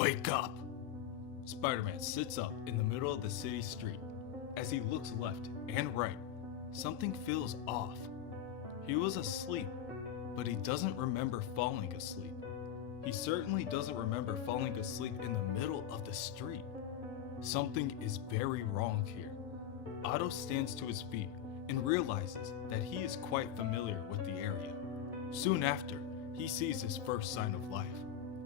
Wake up! Spider-Man sits up in the middle of the city street. As he looks left and right, something feels off. He was asleep, but he doesn't remember falling asleep. He certainly doesn't remember falling asleep in the middle of the street. Something is very wrong here. Otto stands to his feet and realizes that he is quite familiar with the area. Soon after, he sees his first sign of life.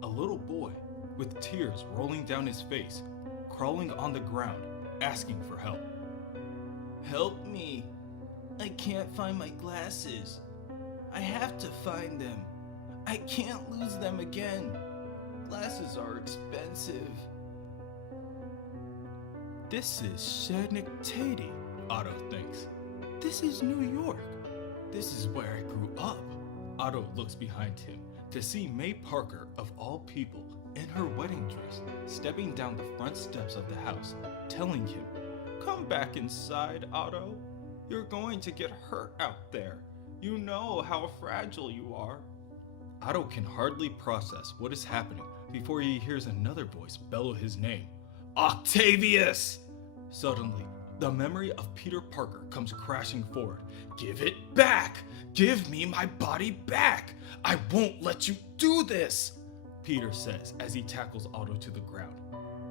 A little boy, with tears rolling down his face, crawling on the ground, asking for help. Help me. I can't find my glasses. I have to find them. I can't lose them again. Glasses are expensive. This is Checchetto, Otto thinks. This is New York. This is where I grew up. Otto looks behind him to see May Parker, of all people, in her wedding dress, stepping down the front steps of the house, telling him, "Come back inside, Otto. You're going to get hurt out there. You know how fragile you are." Otto can hardly process what is happening before he hears another voice bellow his name. "Octavius!" Suddenly, the memory of Peter Parker comes crashing forward. "Give it back! Give me my body back! I won't let you do this!" Peter says as he tackles Otto to the ground.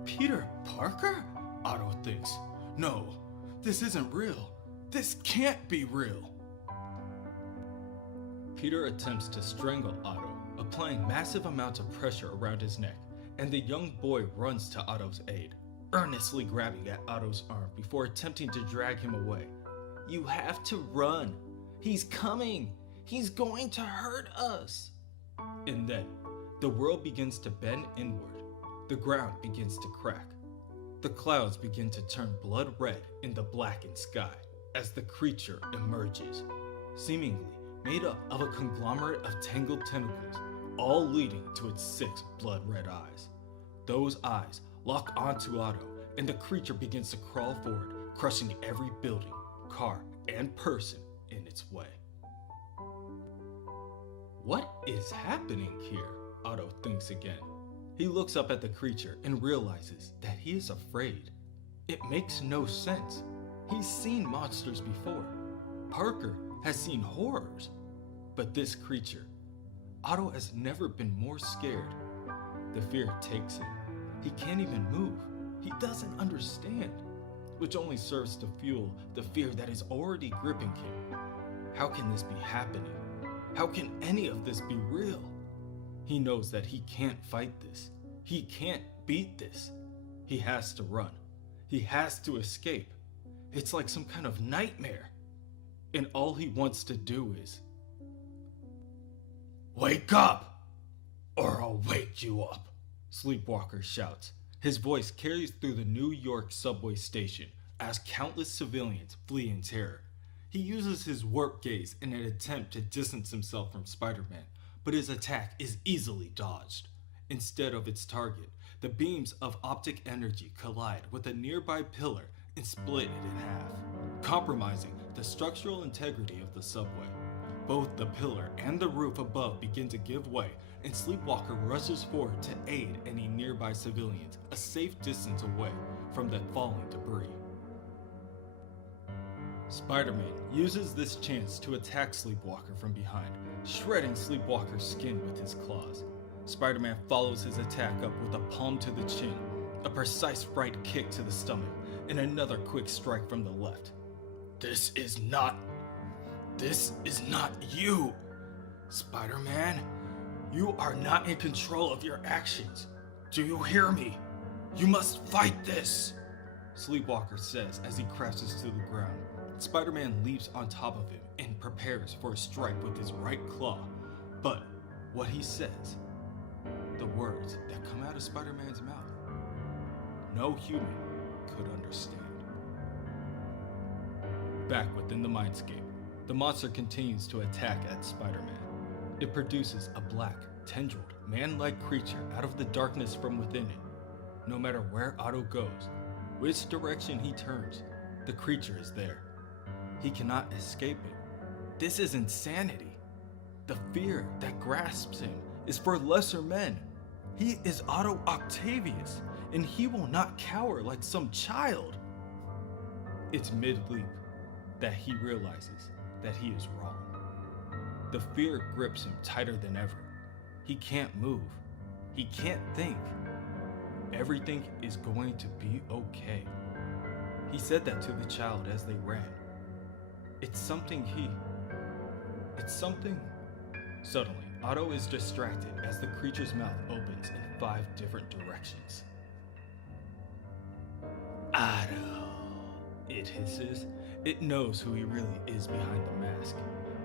Peter Parker? Otto thinks. No, this isn't real. This can't be real. Peter attempts to strangle Otto, applying massive amounts of pressure around his neck, and the young boy runs to Otto's aid, earnestly grabbing at Otto's arm before attempting to drag him away. You have to run. He's coming. He's going to hurt us. And then, the world begins to bend inward. The ground begins to crack. The clouds begin to turn blood red in the blackened sky as the creature emerges, seemingly made up of a conglomerate of tangled tentacles, all leading to its 6 blood-red eyes. Those eyes lock onto Otto, and the creature begins to crawl forward, crushing every building, car, and person in its way. What is happening here? Otto thinks again. He looks up at the creature and realizes that he is afraid. It makes no sense. He's seen monsters before. Parker has seen horrors. But this creature, Otto has never been more scared. The fear takes him. He can't even move. He doesn't understand, which only serves to fuel the fear that is already gripping him. How can this be happening? How can any of this be real? He knows that he can't fight this. He can't beat this. He has to run. He has to escape. It's like some kind of nightmare. And all he wants to do is "Wake up, or I'll wake you up," Sleepwalker shouts. His voice carries through the New York subway station as countless civilians flee in terror. He uses his warp gaze in an attempt to distance himself from Spider-Man, but his attack is easily dodged. Instead of its target, the beams of optic energy collide with a nearby pillar and split it in half, compromising the structural integrity of the subway. Both the pillar and the roof above begin to give way, and Sleepwalker rushes forward to aid any nearby civilians a safe distance away from the falling debris. Spider-Man uses this chance to attack Sleepwalker from behind, shredding Sleepwalker's skin with his claws. Spider-Man follows his attack up with a palm to the chin, a precise right kick to the stomach, and another quick strike from the left. This is not you, Spider-Man. You are not in control of your actions. Do you hear me? You must fight this, Sleepwalker says as he crashes to the ground. Spider-Man leaps on top of him and prepares for a strike with his right claw. But what he says, the words that come out of Spider-Man's mouth, no human could understand. Back within the Mindscape, the monster continues to attack at Spider-Man. It produces a black, tendrilled, man-like creature out of the darkness from within it. No matter where Otto goes, which direction he turns, the creature is there. He cannot escape it. This is insanity. The fear that grasps him is for lesser men. He is Otto Octavius, and he will not cower like some child. It's mid-leap that he realizes that he is wrong. The fear grips him tighter than ever. He can't move. He can't think. Everything is going to be okay. He said that to the child as they ran. It's something. Suddenly, Otto is distracted as the creature's mouth opens in 5 different directions. Otto, it hisses. It knows who he really is behind the mask.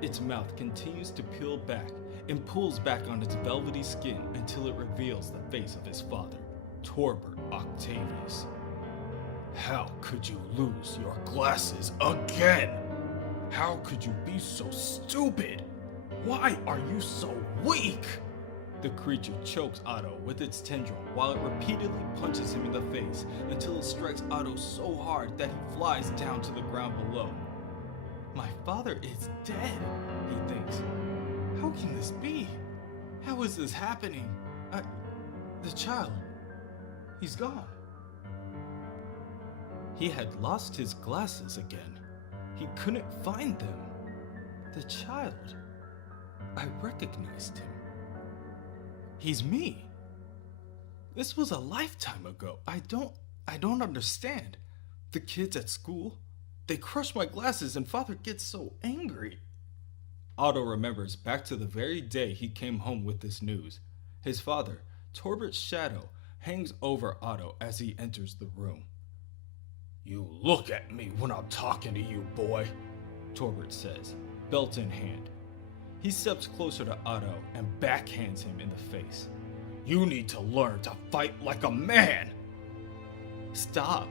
Its mouth continues to peel back and pulls back on its velvety skin until it reveals the face of his father, Torbert Octavius. How could you lose your glasses again? How could you be so stupid? Why are you so weak? The creature chokes Otto with its tendril while it repeatedly punches him in the face until it strikes Otto so hard that he flies down to the ground below. My father is dead, he thinks. How can this be? How is this happening? The child, he's gone. He had lost his glasses again. He couldn't find them. The child, I recognized him. He's me. This was a lifetime ago. I don't understand. The kids at school, they crush my glasses and father gets so angry. Otto remembers back to the very day he came home with this news. His father, Torbert's shadow, hangs over Otto as he enters the room. You look at me when I'm talking to you, boy, Torbert says, belt in hand. He steps closer to Otto and backhands him in the face. You need to learn to fight like a man. Stop,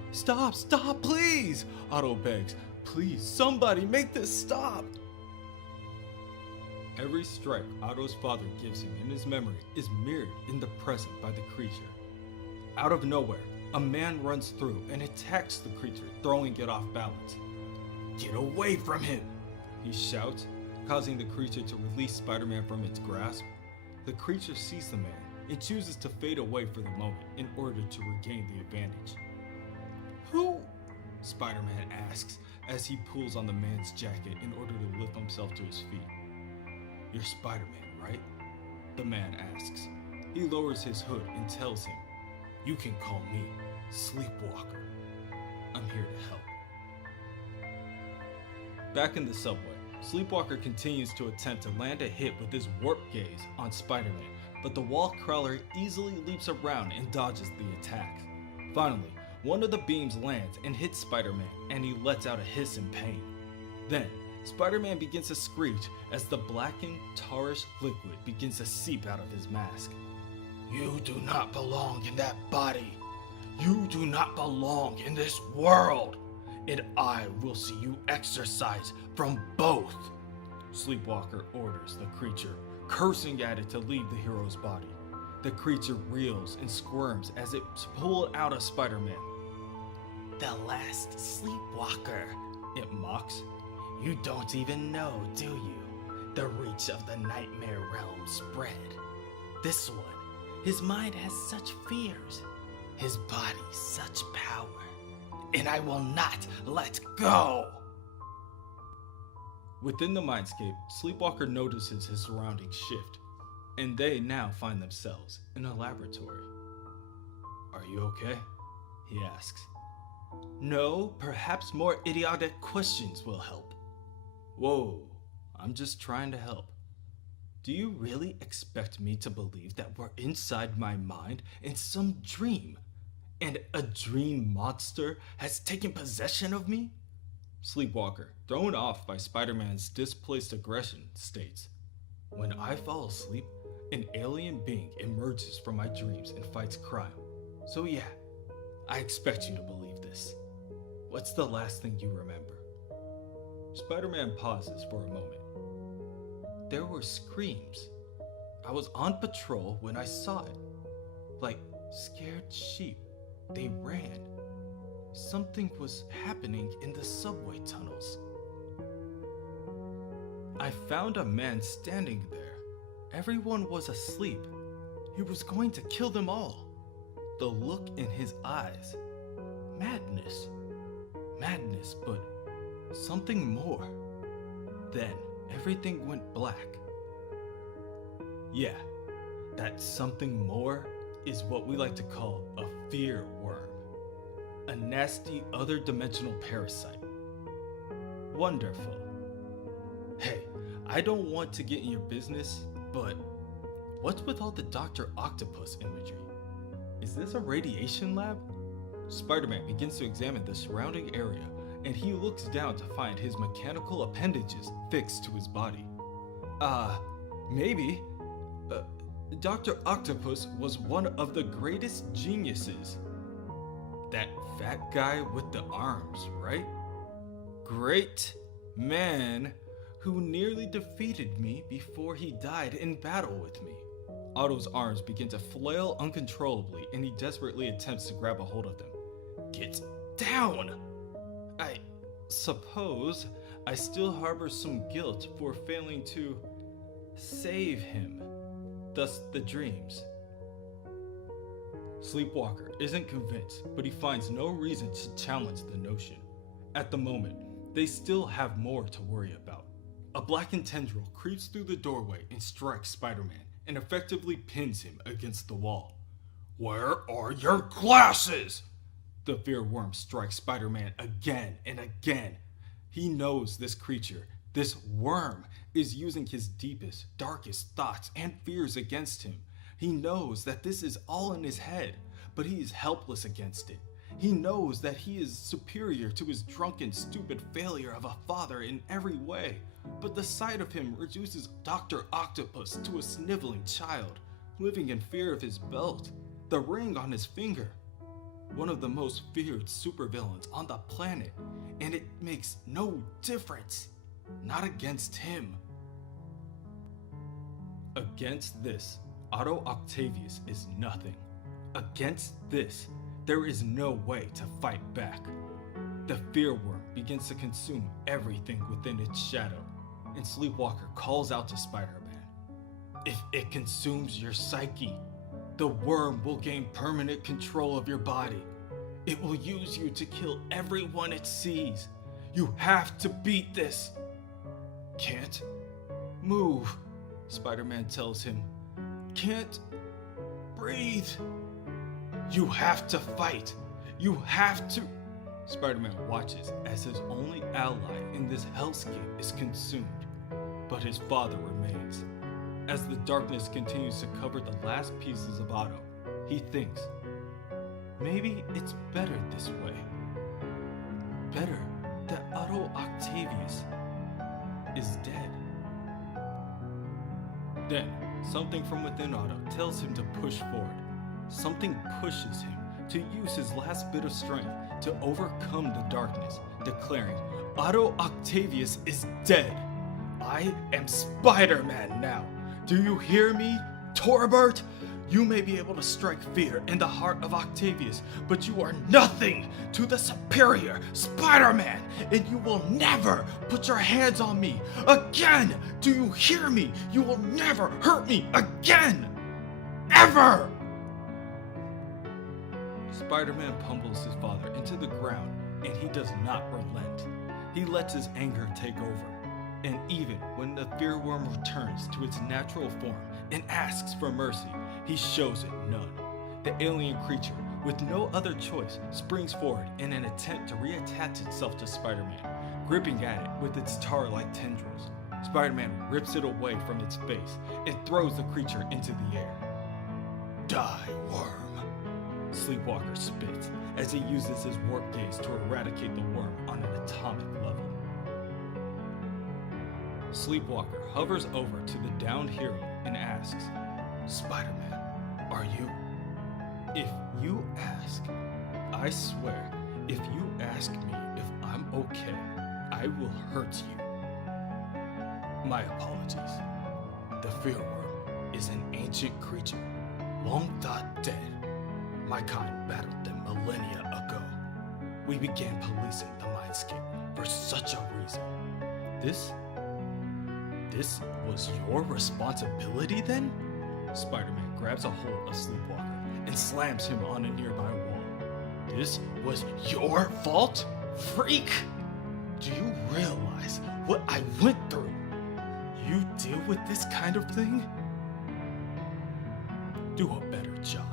please, Otto begs. Please, somebody make this stop. Every strike Otto's father gives him in his memory is mirrored in the present by the creature. Out of nowhere, a man runs through and attacks the creature, throwing it off balance. Get away from him, he shouts, causing the creature to release Spider-Man from its grasp. The creature sees the man and chooses to fade away for the moment in order to regain the advantage. Who? Spider-Man asks as he pulls on the man's jacket in order to lift himself to his feet. You're Spider-Man, right? The man asks. He lowers his hood and tells him, you can call me Sleepwalker. I'm here to help. Back in the subway, Sleepwalker continues to attempt to land a hit with his warp gaze on Spider-Man, but the wall crawler easily leaps around and dodges the attack. Finally, one of the beams lands and hits Spider-Man, and he lets out a hiss in pain. Then, Spider-Man begins to screech as the blackened, tarish liquid begins to seep out of his mask. You do not belong in that body. You do not belong in this world. And I will see you exorcise from both. Sleepwalker orders the creature, cursing at it to leave the hero's body. The creature reels and squirms as it's pulled out of Spider-Man. The last Sleepwalker, it mocks. You don't even know, do you? The reach of the nightmare realm spread. This one, his mind has such fears, his body such power, and I will not let go. Within the Mindscape, Sleepwalker notices his surroundings shift, and they now find themselves in a laboratory. Are you okay? He asks. No, perhaps more idiotic questions will help. Whoa, I'm just trying to help. Do you really expect me to believe that we're inside my mind in some dream, and a dream monster has taken possession of me? Sleepwalker, thrown off by Spider-Man's displaced aggression, states, when I fall asleep, an alien being emerges from my dreams and fights crime. So yeah, I expect you to believe this. What's the last thing you remember? Spider-Man pauses for a moment. There were screams. I was on patrol when I saw it. Like scared sheep, they ran. Something was happening in the subway tunnels. I found a man standing there. Everyone was asleep. He was going to kill them all. The look in his eyes. Madness. Madness, but something more. Then everything went black. Yeah, that something more is what we like to call a fear worm. A nasty other dimensional parasite. Wonderful. Hey, I don't want to get in your business, but what's with all the Dr. Octopus imagery? Is this a radiation lab? Spider-Man begins to examine the surrounding area, and he looks down to find his mechanical appendages fixed to his body. Maybe. Dr. Octopus was one of the greatest geniuses. That fat guy with the arms, right? Great man who nearly defeated me before he died in battle with me. Otto's arms begin to flail uncontrollably, and he desperately attempts to grab a hold of them. Get down! I suppose I still harbor some guilt for failing to save him. Thus the dreams. Sleepwalker isn't convinced, but he finds no reason to challenge the notion. At the moment, they still have more to worry about. A blackened tendril creeps through the doorway and strikes Spider-Man and effectively pins him against the wall. Where are your glasses? The fear worm strikes Spider-Man again and again. He knows this creature, this worm, is using his deepest, darkest thoughts and fears against him. He knows that this is all in his head, but he is helpless against it. He knows that he is superior to his drunken, stupid failure of a father in every way, but the sight of him reduces Dr. Octopus to a sniveling child, living in fear of his belt, the ring on his finger. One of the most feared supervillains on the planet, and it makes no difference. Not against him. Against this, Otto Octavius is nothing. Against this, there is no way to fight back. The fear worm begins to consume everything within its shadow, and Sleepwalker calls out to Spider-Man. If it consumes your psyche, the worm will gain permanent control of your body. It will use you to kill everyone it sees. You have to beat this. Can't move, Spider-Man tells him. Can't breathe. You have to fight. You have to. Spider-Man watches as his only ally in this hellscape is consumed, but his father remains. As the darkness continues to cover the last pieces of Otto, he thinks, maybe it's better this way. Better that Otto Octavius is dead. Then, something from within Otto tells him to push forward. Something pushes him to use his last bit of strength to overcome the darkness, declaring, Otto Octavius is dead. I am Spider-Man now. Do you hear me, Torbert? You may be able to strike fear in the heart of Octavius, but you are nothing to the superior Spider-Man, and you will never put your hands on me again. Do you hear me? You will never hurt me again. Ever! Spider-Man pummels his father into the ground, and he does not relent. He lets his anger take over. And even when the fear worm returns to its natural form and asks for mercy, he shows it none. The alien creature, with no other choice, springs forward in an attempt to reattach itself to Spider-Man, gripping at it with its tar-like tendrils. Spider-Man rips it away from its face and throws the creature into the air. Die, worm! Sleepwalker spits as he uses his warp gaze to eradicate the worm on an atomic level. Sleepwalker hovers over to the downed hero and asks, Spider-Man, are you? If you ask, I swear, if you ask me if I'm okay, I will hurt you. My apologies. The fear worm is an ancient creature, long thought dead. My kind battled them millennia ago. We began policing the Mindscape for such a reason. This was your responsibility then? Spider-Man grabs a hold of Sleepwalker and slams him on a nearby wall. This was your fault, freak! Do you realize what I went through? You deal with this kind of thing? Do a better job.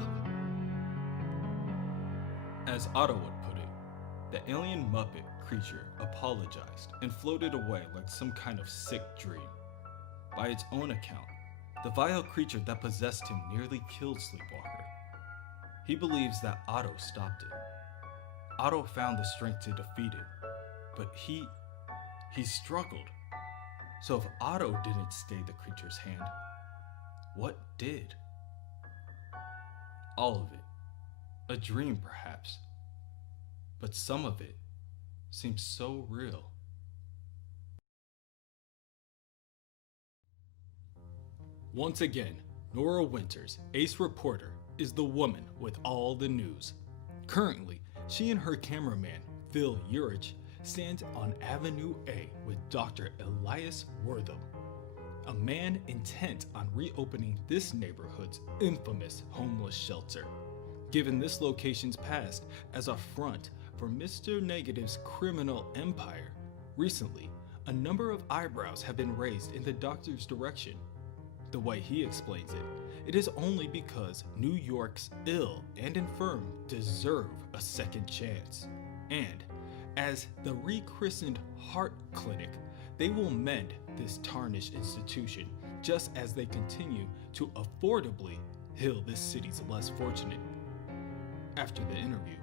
As Otto would put it, the alien Muppet creature apologized and floated away like some kind of sick dream. By its own account, the vile creature that possessed him nearly killed Sleepwalker. He believes that Otto stopped it. Otto found the strength to defeat it, but he struggled. So if Otto didn't stay the creature's hand, what did? All of it. A dream, perhaps. But some of it seems so real. Once again, Nora Winters, ace reporter, is the woman with all the news. Currently, she and her cameraman, Phil Urich, stand on Avenue A with Dr. Elias Wortham, a man intent on reopening this neighborhood's infamous homeless shelter, given this location's past as a front for Mr. Negative's criminal empire. Recently, a number of eyebrows have been raised in the doctor's direction. The way he explains it, it is only because New York's ill and infirm deserve a second chance. And, as the rechristened Heart Clinic, they will mend this tarnished institution just as they continue to affordably heal this city's less fortunate. After the interview,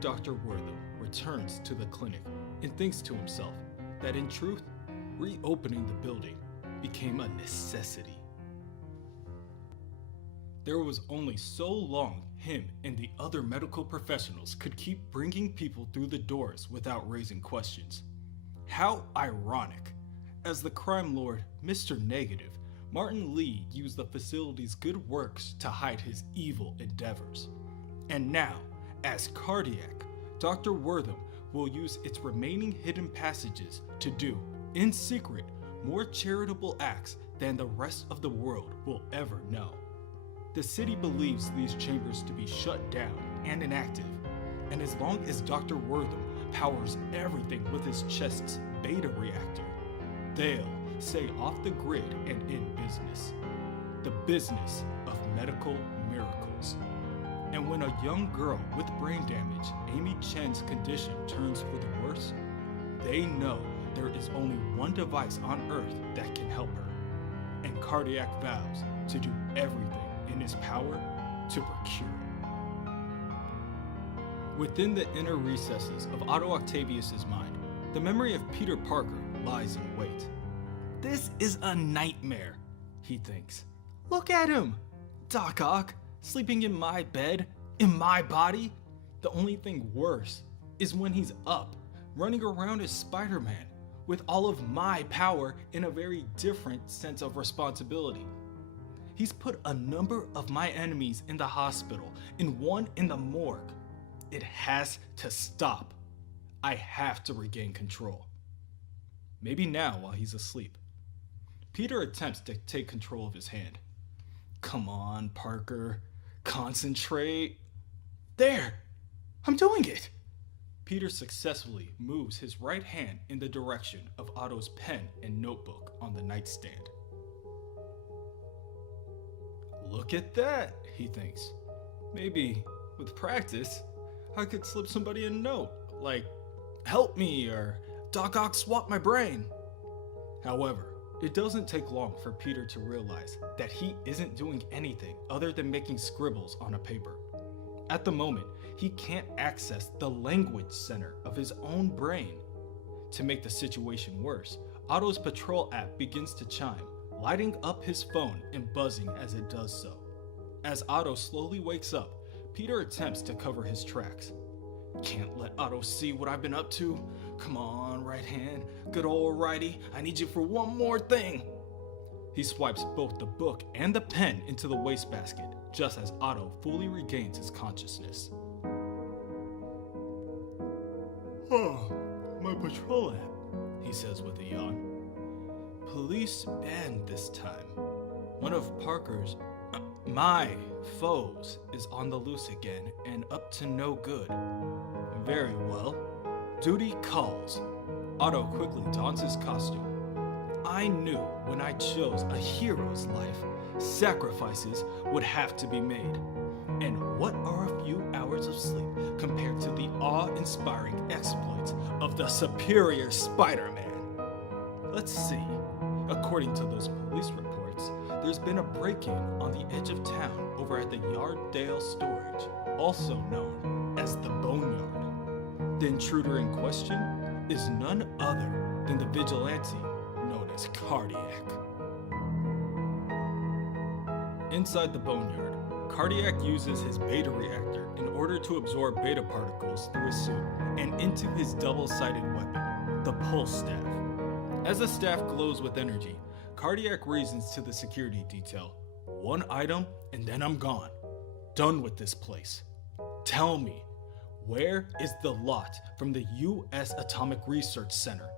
Dr. Wortham returns to the clinic and thinks to himself that in truth, reopening the building became a necessity. There was only so long him and the other medical professionals could keep bringing people through the doors without raising questions. How ironic! As the crime lord Mr. Negative, Martin Lee used the facility's good works to hide his evil endeavors. And now, as Cardiac, Dr. Wortham will use its remaining hidden passages to do, in secret, more charitable acts than the rest of the world will ever know. The city believes these chambers to be shut down and inactive, and as long as Dr. Wortham powers everything with his chest's beta reactor, they'll stay off the grid and in business. The business of medical miracles. And when a young girl with brain damage, Amy Chen's condition turns for the worse, they know there is only one device on Earth that can help her. And Cardiac vows to do everything in his power to procure it. Within the inner recesses of Otto Octavius's mind, the memory of Peter Parker lies in wait. This is a nightmare, he thinks. Look at him! Doc Ock, sleeping in my bed, in my body. The only thing worse is when he's up, running around as Spider-Man, with all of my power in a very different sense of responsibility. He's put a number of my enemies in the hospital and one in the morgue. It has to stop. I have to regain control. Maybe now while he's asleep. Peter attempts to take control of his hand. Come on, Parker. Concentrate. There! I'm doing it! Peter successfully moves his right hand in the direction of Otto's pen and notebook on the nightstand. Look at that, he thinks. Maybe, with practice, I could slip somebody a note, like, help me, or Doc Ock swap my brain. However, it doesn't take long for Peter to realize that he isn't doing anything other than making scribbles on a paper. At the moment, he can't access the language center of his own brain. To make the situation worse, Otto's patrol app begins to chime, lighting up his phone and buzzing as it does so. As Otto slowly wakes up, Peter attempts to cover his tracks. Can't let Otto see what I've been up to. Come on, right hand. Good old righty. I need you for one more thing. He swipes both the book and the pen into the wastebasket, just as Otto fully regains his consciousness. Oh, my patrol app, he says with a yawn. Police banned this time. One of Parker's... My foes is on the loose again and up to no good. Very well. Duty calls. Otto quickly dons his costume. I knew when I chose a hero's life, sacrifices would have to be made. And what are a few hours of sleep compared to the awe-inspiring exploits of the superior Spider-Man? Let's see. According to those police reports, there's been a break-in on the edge of town over at the Yarddale Storage, also known as the Boneyard. The intruder in question is none other than the vigilante known as Cardiac. Inside the Boneyard, Cardiac uses his beta reactor in order to absorb beta particles through his suit and into his double-sided weapon, the pulse staff. As the staff glows with energy, Cardiac reasons to the security detail, "One item and then I'm gone. Done with this place. Tell me, where is the lot from the U.S. Atomic Research Center?"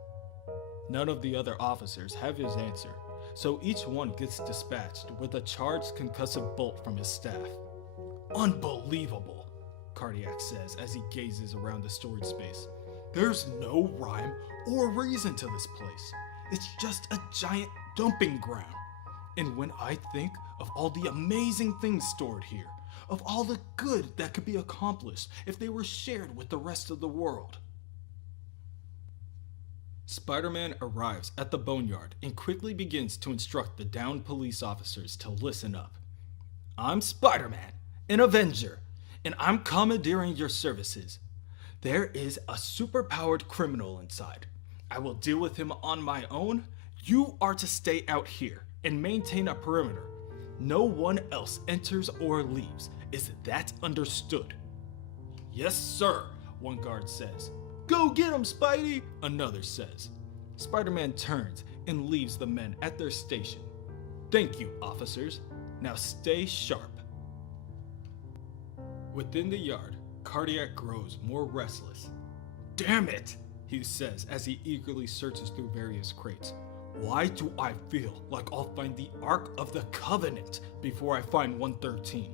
None of the other officers have his answer, so each one gets dispatched with a charged concussive bolt from his staff. "Unbelievable," Cardiac says as he gazes around the storage space. "There's no rhyme or reason to this place. It's just a giant dumping ground. And when I think of all the amazing things stored here, of all the good that could be accomplished if they were shared with the rest of the world." Spider-Man arrives at the Boneyard and quickly begins to instruct the downed police officers to listen up. "I'm Spider-Man, an Avenger, and I'm commandeering your services. There is a superpowered criminal inside. I will deal with him on my own. You are to stay out here and maintain a perimeter. No one else enters or leaves. Is that understood?" "Yes, sir," one guard says. "Go get him, Spidey," another says. Spider-Man turns and leaves the men at their station. "Thank you, officers. Now stay sharp." Within the yard, Cardiac grows more restless. "Damn it," he says as he eagerly searches through various crates. "Why do I feel like I'll find the Ark of the Covenant before I find 113?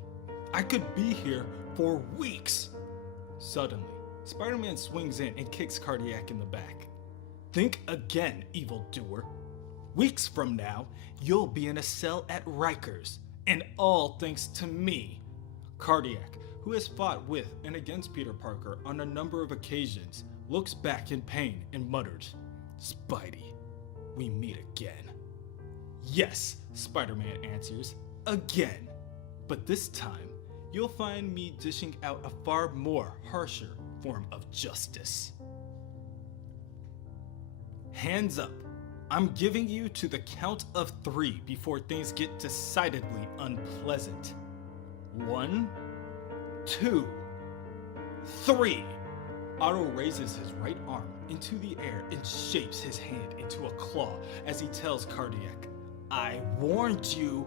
I could be here for weeks." Suddenly, Spider-Man swings in and kicks Cardiac in the back. "Think again, evildoer. Weeks from now, you'll be in a cell at Rikers, and all thanks to me." Cardiac, who has fought with and against Peter Parker on a number of occasions, looks back in pain and mutters, "Spidey, we meet again." "Yes," Spider-Man answers, "again. But this time, you'll find me dishing out a far more harsher form of justice. Hands up. I'm giving you to the count of 3 before things get decidedly unpleasant. 1, 2, 3. Otto raises his right arm into the air and shapes his hand into a claw as he tells Cardiac, "I warned you."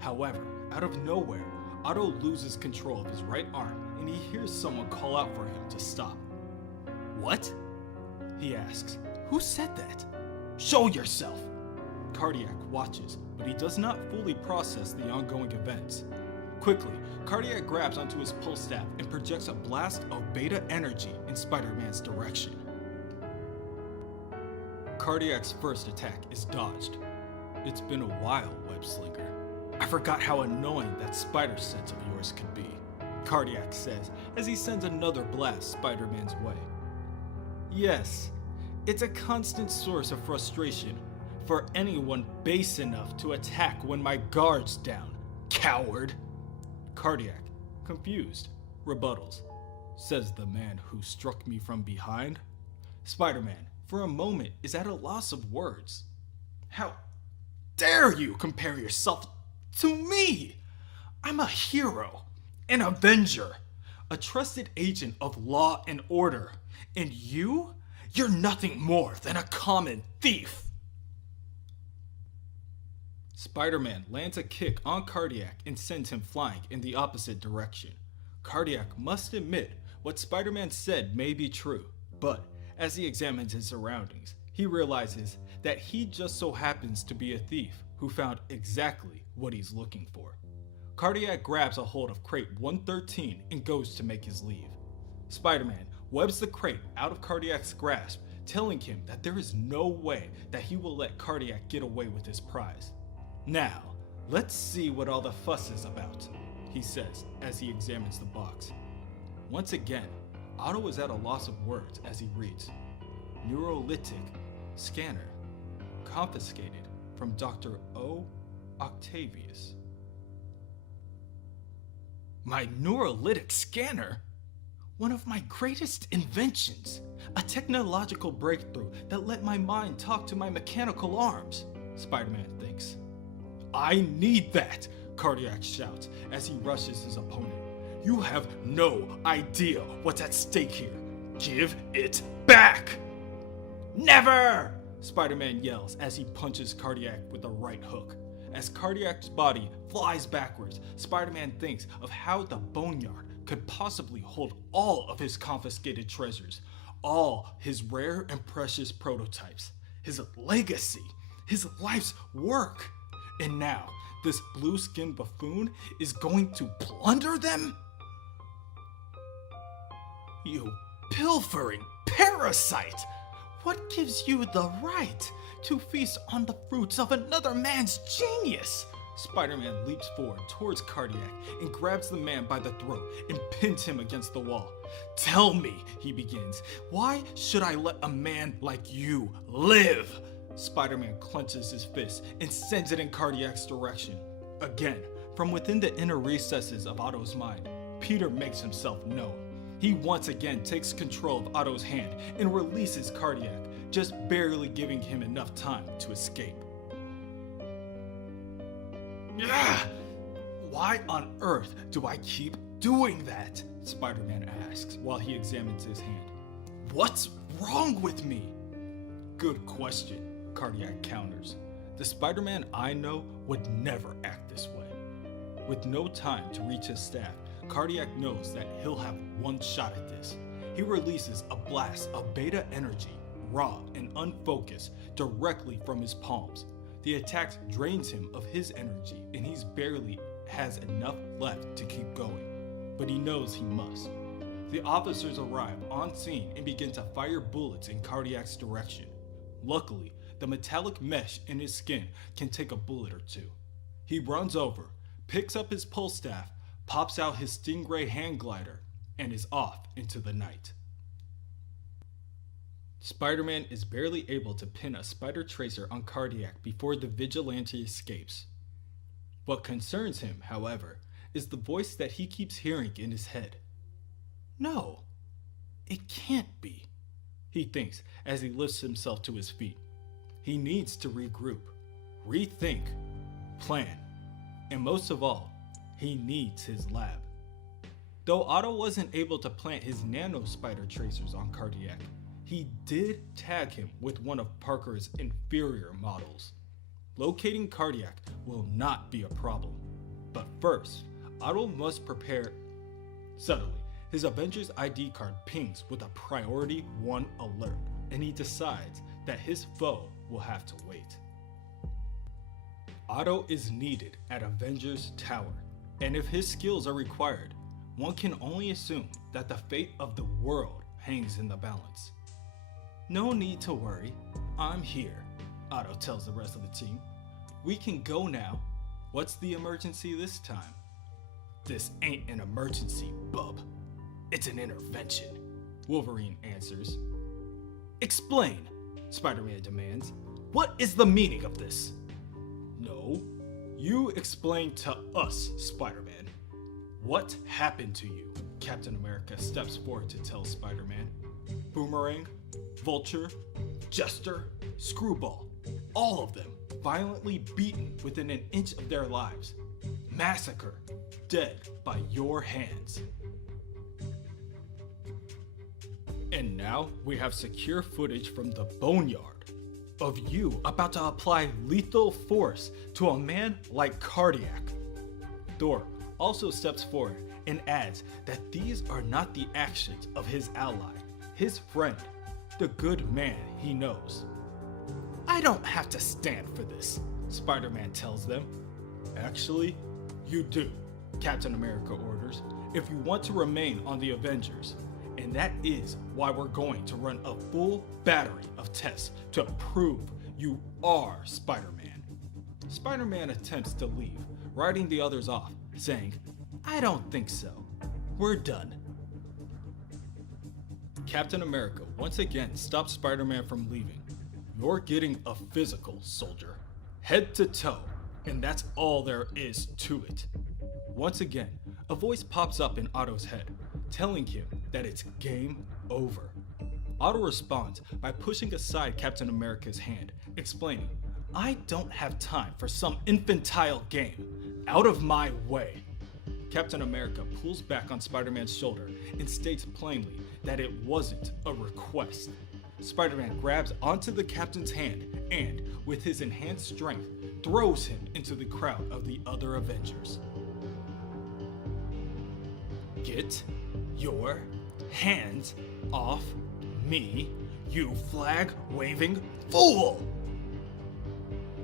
However, out of nowhere, Otto loses control of his right arm and he hears someone call out for him to stop. "What?" he asks. "Who said that?" "Show yourself." Cardiac watches, but he does not fully process the ongoing events. Quickly, Cardiac grabs onto his pulse staff and projects a blast of beta energy in Spider-Man's direction. Cardiac's first attack is dodged. "It's been a while, Web-Slinger. I forgot how annoying that spider sense of yours could be," Cardiac says as he sends another blast Spider-Man's way. "Yes, it's a constant source of frustration for anyone base enough to attack when my guard's down, coward." Cardiac, confused, rebuttals, "Says the man who struck me from behind." Spider-Man, for a moment, is at a loss of words. "How dare you compare yourself to me? I'm a hero, an Avenger, a trusted agent of law and order, and you're nothing more than a common thief." Spider-Man lands a kick on Cardiac and sends him flying in the opposite direction. Cardiac must admit what Spider-Man said may be true, but as he examines his surroundings, he realizes that he just so happens to be a thief who found exactly what he's looking for. Cardiac grabs a hold of crate 113 and goes to make his leave. Spider-Man webs the crate out of Cardiac's grasp, telling him that there is no way that he will let Cardiac get away with his prize. Now, let's see what all the fuss is about, he says as he examines the box. Once again, Otto is at a loss of words as he reads, Neurolytic scanner, confiscated from Dr. O. Octavius. My neurolytic scanner? One of my greatest inventions. A technological breakthrough that let my mind talk to my mechanical arms, Spider-Man thinks. I need that, Cardiac shouts as he rushes his opponent. You have no idea what's at stake here. Give it back! Never! Spider-Man yells as he punches Cardiac with a right hook. As Cardiac's body flies backwards, Spider-Man thinks of how the Boneyard could possibly hold all of his confiscated treasures, all his rare and precious prototypes, his legacy, his life's work. And now, this blue-skinned buffoon is going to plunder them? You pilfering parasite! What gives you the right to feast on the fruits of another man's genius? Spider-Man leaps forward towards Cardiac and grabs the man by the throat and pins him against the wall. Tell me, he begins, why should I let a man like you live? Spider-Man clenches his fist and sends it in Cardiac's direction. Again, from within the inner recesses of Otto's mind, Peter makes himself known. He once again takes control of Otto's hand and releases Cardiac, just barely giving him enough time to escape. Why on earth do I keep doing that? Spider-Man asks while he examines his hand. What's wrong with me? Good question, Cardiac counters. The Spider-Man I know would never act this way. With no time to reach his staff, Cardiac knows that he'll have one shot at this. He releases a blast of beta energy, raw and unfocused, directly from his palms. The attack drains him of his energy and he barely has enough left to keep going, but he knows he must. The officers arrive on scene and begin to fire bullets in Cardiac's direction. Luckily, the metallic mesh in his skin can take a bullet or two. He runs over, picks up his pull staff, pops out his Stingray hand glider, and is off into the night. Spider-Man is barely able to pin a spider tracer on Cardiac before the vigilante escapes. What concerns him, however, is the voice that he keeps hearing in his head. No, it can't be, he thinks as he lifts himself to his feet. He needs to regroup, rethink, plan, and most of all, he needs his lab. Though Otto wasn't able to plant his nano spider tracers on Cardiac, he did tag him with one of Parker's inferior models. Locating Cardiac will not be a problem, but first, Otto must prepare. Suddenly, his Avengers ID card pings with a priority 1 alert, and he decides that his foe will have to wait. Otto is needed at Avengers Tower, and if his skills are required, one can only assume that the fate of the world hangs in the balance. No need to worry, I'm here, Otto tells the rest of the team. We can go now. What's the emergency this time? This ain't an emergency, bub. It's an intervention, Wolverine answers. Explain, Spider-Man demands. What is the meaning of this? No, you explain to us, Spider-Man. What happened to you? Captain America steps forward to tell Spider-Man. Boomerang, Vulture, Jester, Screwball, all of them violently beaten within an inch of their lives. Massacre, dead by your hands. And now we have secure footage from the Boneyard of you about to apply lethal force to a man like Cardiac. Thor also steps forward and adds that these are not the actions of his ally, his friend, the good man he knows. I don't have to stand for this, Spider-Man tells them. Actually, you do, Captain America orders, if you want to remain on the Avengers. And that is why we're going to run a full battery of tests to prove you are Spider-Man. Spider-Man attempts to leave, writing the others off, saying, I don't think so. We're done. Captain America once again stops Spider-Man from leaving. You're getting a physical, soldier. Head to toe, and that's all there is to it. Once again, a voice pops up in Otto's head, telling him that it's game over. Otto responds by pushing aside Captain America's hand, explaining, I don't have time for some infantile game. Out of my way. Captain America pulls back on Spider-Man's shoulder and states plainly that it wasn't a request. Spider-Man grabs onto the captain's hand and, with his enhanced strength, throws him into the crowd of the other Avengers. Get your hands off me, you flag-waving fool!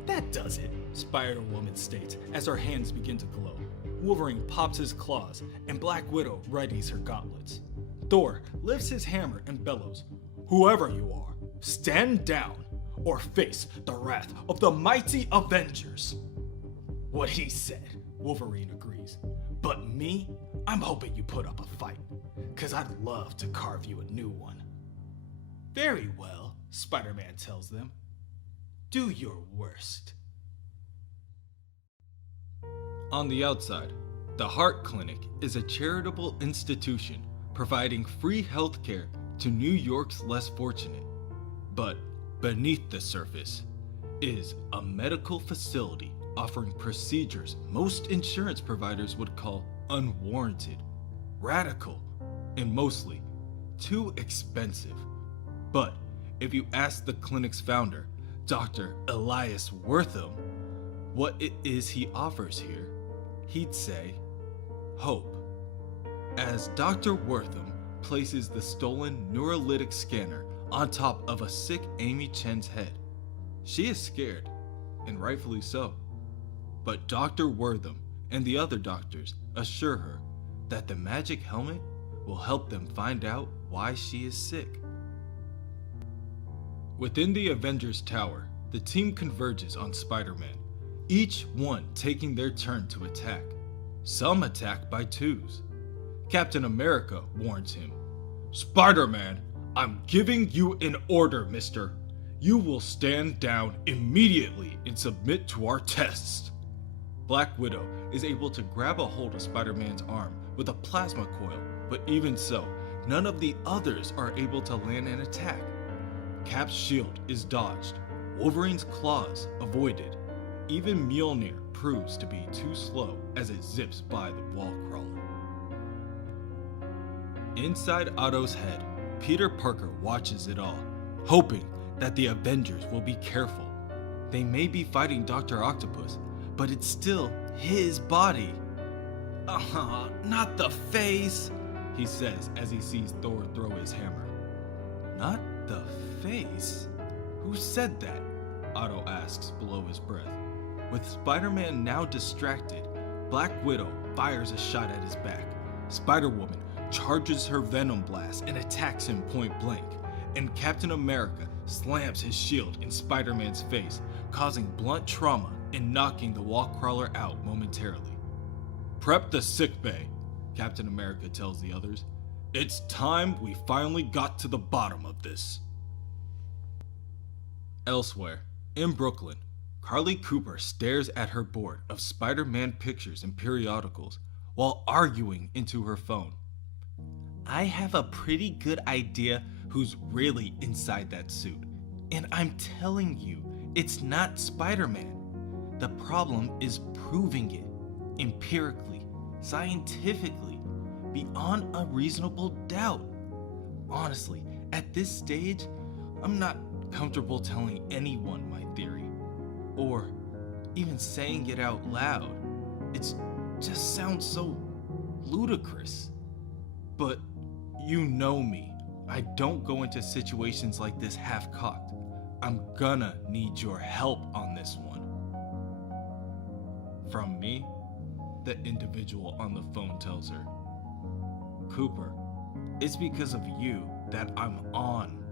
That does it, Spider-Woman states as her hands begin to glow. Wolverine pops his claws, and Black Widow readies her gauntlets. Thor lifts his hammer and bellows, whoever you are, stand down or face the wrath of the mighty Avengers. What he said, Wolverine agrees. But me, I'm hoping you put up a fight, 'cause I'd love to carve you a new one. Very well, Spider-Man tells them. Do your worst. On the outside, the Heart Clinic is a charitable institution providing free healthcare to New York's less fortunate. But beneath the surface is a medical facility offering procedures most insurance providers would call unwarranted, radical, and mostly too expensive. But if you ask the clinic's founder, Dr. Elias Wortham, what it is he offers here, he'd say, hope. As Dr. Wortham places the stolen neurolytic scanner on top of a sick Amy Chen's head, she is scared, and rightfully so. But Dr. Wortham and the other doctors assure her that the magic helmet will help them find out why she is sick. Within the Avengers Tower, the team converges on Spider-Man, each one taking their turn to attack. Some attack by twos. Captain America warns him, Spider-Man, I'm giving you an order, mister. You will stand down immediately and submit to our tests. Black Widow is able to grab a hold of Spider-Man's arm with a plasma coil, but even so, none of the others are able to land an attack. Cap's shield is dodged, Wolverine's claws avoided. Even Mjolnir proves to be too slow as it zips by the wall crawler. Inside Otto's head, Peter Parker watches it all, hoping that the Avengers will be careful. They may be fighting Dr. Octopus, but it's still his body. Not the face, he says as he sees Thor throw his hammer. Not the face? Who said that? Otto asks below his breath. With Spider-Man now distracted, Black Widow fires a shot at his back. Spider-Woman charges her Venom Blast and attacks him point blank, and Captain America slams his shield in Spider-Man's face, causing blunt trauma and knocking the wallcrawler out momentarily. Prep the sickbay, Captain America tells the others. It's time we finally got to the bottom of this. Elsewhere, in Brooklyn, Carly Cooper stares at her board of Spider-Man pictures and periodicals while arguing into her phone. I have a pretty good idea who's really inside that suit, and I'm telling you, it's not Spider-Man. The problem is proving it, empirically, scientifically, beyond a reasonable doubt. Honestly, at this stage, I'm not comfortable telling anyone my theory, or even saying it out loud. It just sounds so ludicrous. But you know me, I don't go into situations like this half-cocked. I'm gonna need your help on this one. From me? the individual on the phone tells her. Cooper, it's because of you that I'm on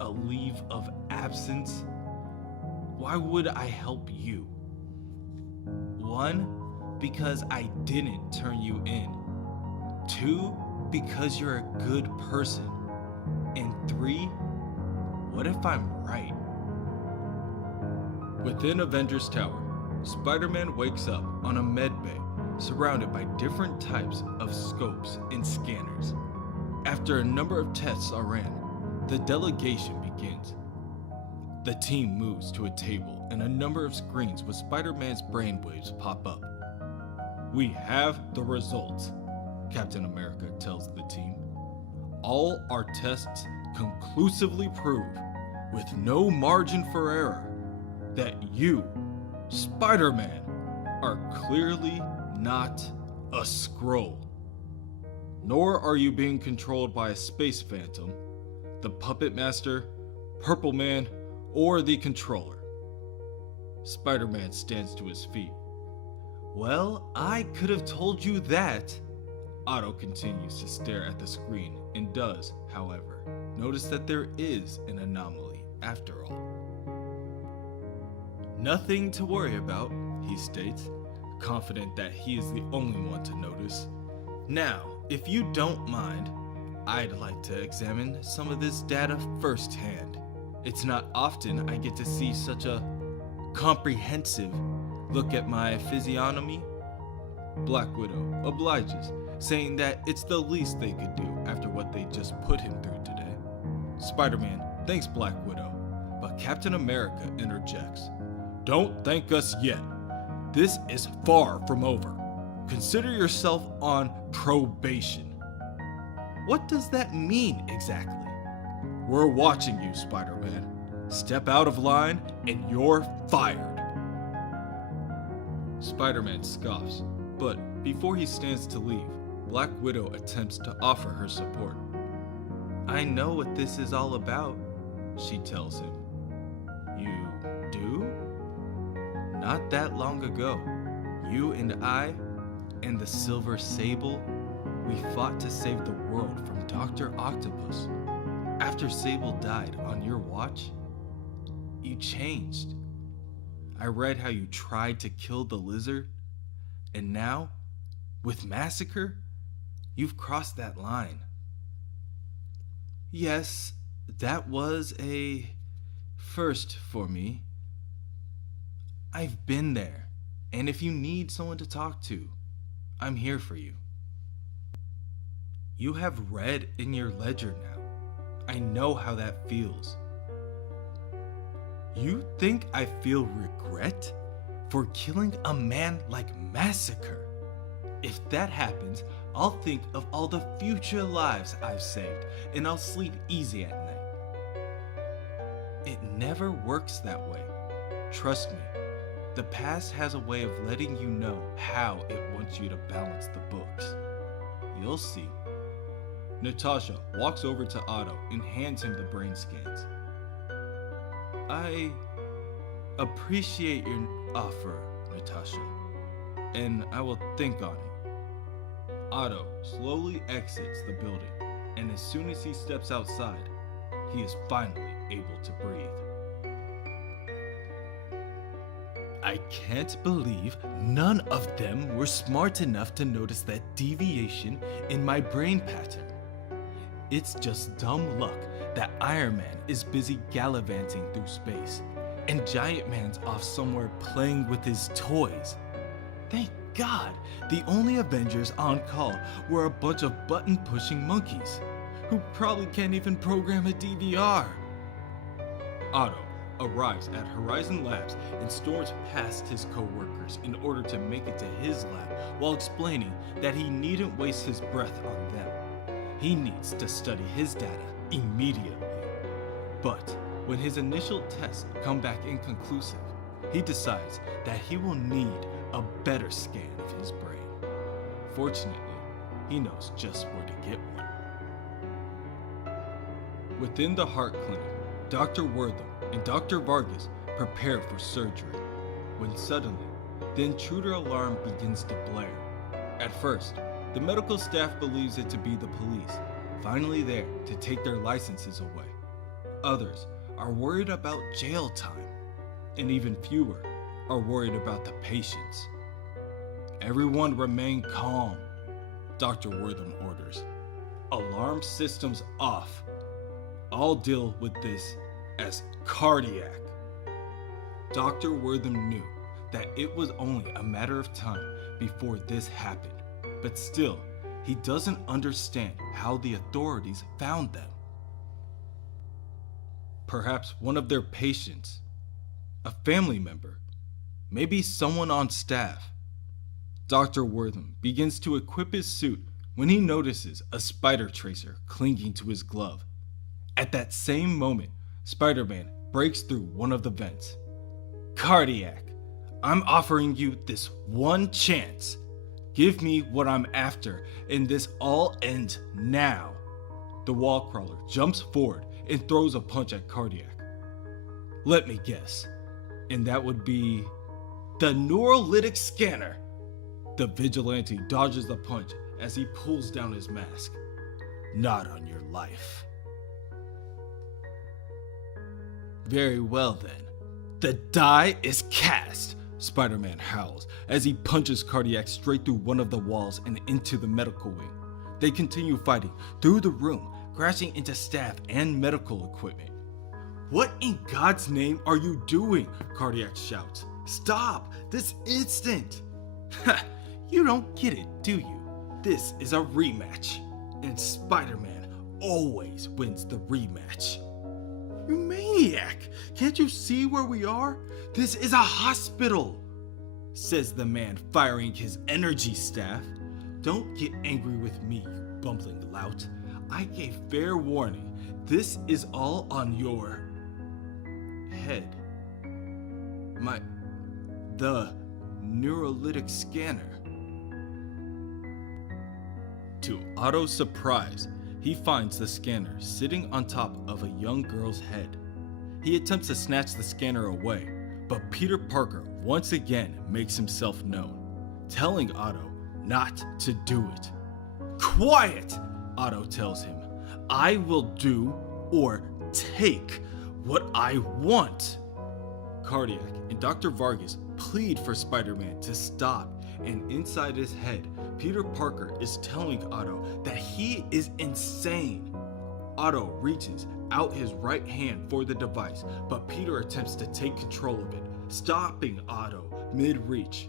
a leave of absence. Why would I help you? 1, because I didn't turn you in. 2, because you're a good person. And 3, what if I'm right? Within Avengers Tower, Spider-Man wakes up on a med bay surrounded by different types of scopes and scanners. After a number of tests are ran, the delegation begins. The team moves to a table and a number of screens with Spider-Man's brainwaves pop up. We have the results, Captain America tells the team. All our tests conclusively prove, with no margin for error, that you, Spider-Man, are clearly not a Skrull. Nor are you being controlled by a space phantom, the Puppet Master, Purple Man, or the Controller. Spider-Man stands to his feet. Well, I could have told you that. Otto continues to stare at the screen and does, however, notice that there is an anomaly after all. Nothing to worry about, he states, confident that he is the only one to notice. Now, if you don't mind, I'd like to examine some of this data firsthand. It's not often I get to see such a comprehensive look at my physiognomy. Black Widow obliges, saying that it's the least they could do after what they just put him through today. Spider-Man thanks Black Widow, but Captain America interjects. Don't thank us yet. This is far from over. Consider yourself on probation. What does that mean exactly? We're watching you, Spider-Man. Step out of line and you're fired. Spider-Man scoffs, but before he stands to leave, Black Widow attempts to offer her support. I know what this is all about, she tells him. You do? Not that long ago, you and I, and the Silver Sable, we fought to save the world from Dr. Octopus. After Sable died on your watch, you changed. I read how you tried to kill the lizard, and now, with Massacre, you've crossed that line. Yes, that was a first for me. I've been there, and if you need someone to talk to, I'm here for you. You have red in your ledger now. I know how that feels. You think I feel regret for killing a man like Massacre? If that happens, I'll think of all the future lives I've saved, and I'll sleep easy at night. It never works that way. Trust me. The past has a way of letting you know how it wants you to balance the books. You'll see. Natasha walks over to Otto and hands him the brain scans. I appreciate your offer, Natasha, and I will think on it. Otto slowly exits the building, and as soon as he steps outside, he is finally able to breathe. I can't believe none of them were smart enough to notice that deviation in my brain pattern. It's just dumb luck that Iron Man is busy gallivanting through space, and Giant Man's off somewhere playing with his toys. Thank God, the only Avengers on call were a bunch of button-pushing monkeys, who probably can't even program a DVR. Otto arrives at Horizon Labs and storms past his co-workers in order to make it to his lab while explaining that he needn't waste his breath on them. He needs to study his data immediately. But when his initial tests come back inconclusive, he decides that he will need a better scan of his brain. Fortunately, he knows just where to get one. Within the heart clinic, Dr. Wortham and Dr. Vargas prepare for surgery, when suddenly the intruder alarm begins to blare. At first, the medical staff believes it to be the police, finally there to take their licenses away. Others are worried about jail time, and even fewer are worried about the patients. Everyone remain calm, Dr. Wortham orders. Alarm systems off. I'll deal with this as cardiac. Dr. Wortham knew that it was only a matter of time before this happened, but still, he doesn't understand how the authorities found them. Perhaps one of their patients, a family member, maybe someone on staff. Dr. Wortham begins to equip his suit when he notices a spider tracer clinging to his glove. At that same moment, Spider-Man breaks through one of the vents. Cardiac, I'm offering you this one chance. Give me what I'm after, and this all ends now. The wall crawler jumps forward and throws a punch at Cardiac. Let me guess, and that would be the neurolytic scanner. The vigilante dodges the punch as he pulls down his mask. Not on your life. Very well then. The die is cast, Spider-Man howls as he punches Cardiac straight through one of the walls and into the medical wing. They continue fighting through the room, crashing into staff and medical equipment. What in God's name are you doing? Cardiac shouts. Stop! This instant! Ha! You don't get it, do you? This is a rematch, and Spider-Man always wins the rematch. You maniac! Can't you see where we are? This is a hospital, says the man firing his energy staff. Don't get angry with me, you bumbling lout. I gave fair warning. This is all on your head. The neurolytic scanner. To Otto's surprise, he finds the scanner sitting on top of a young girl's head. He attempts to snatch the scanner away, but Peter Parker once again makes himself known, telling Otto not to do it. Quiet, Otto tells him. I will do or take what I want. Cardiac and Dr. Vargas plead for Spider-Man to stop, and inside his head, Peter Parker is telling Otto that he is insane. Otto reaches out his right hand for the device, but Peter attempts to take control of it, stopping Otto mid-reach.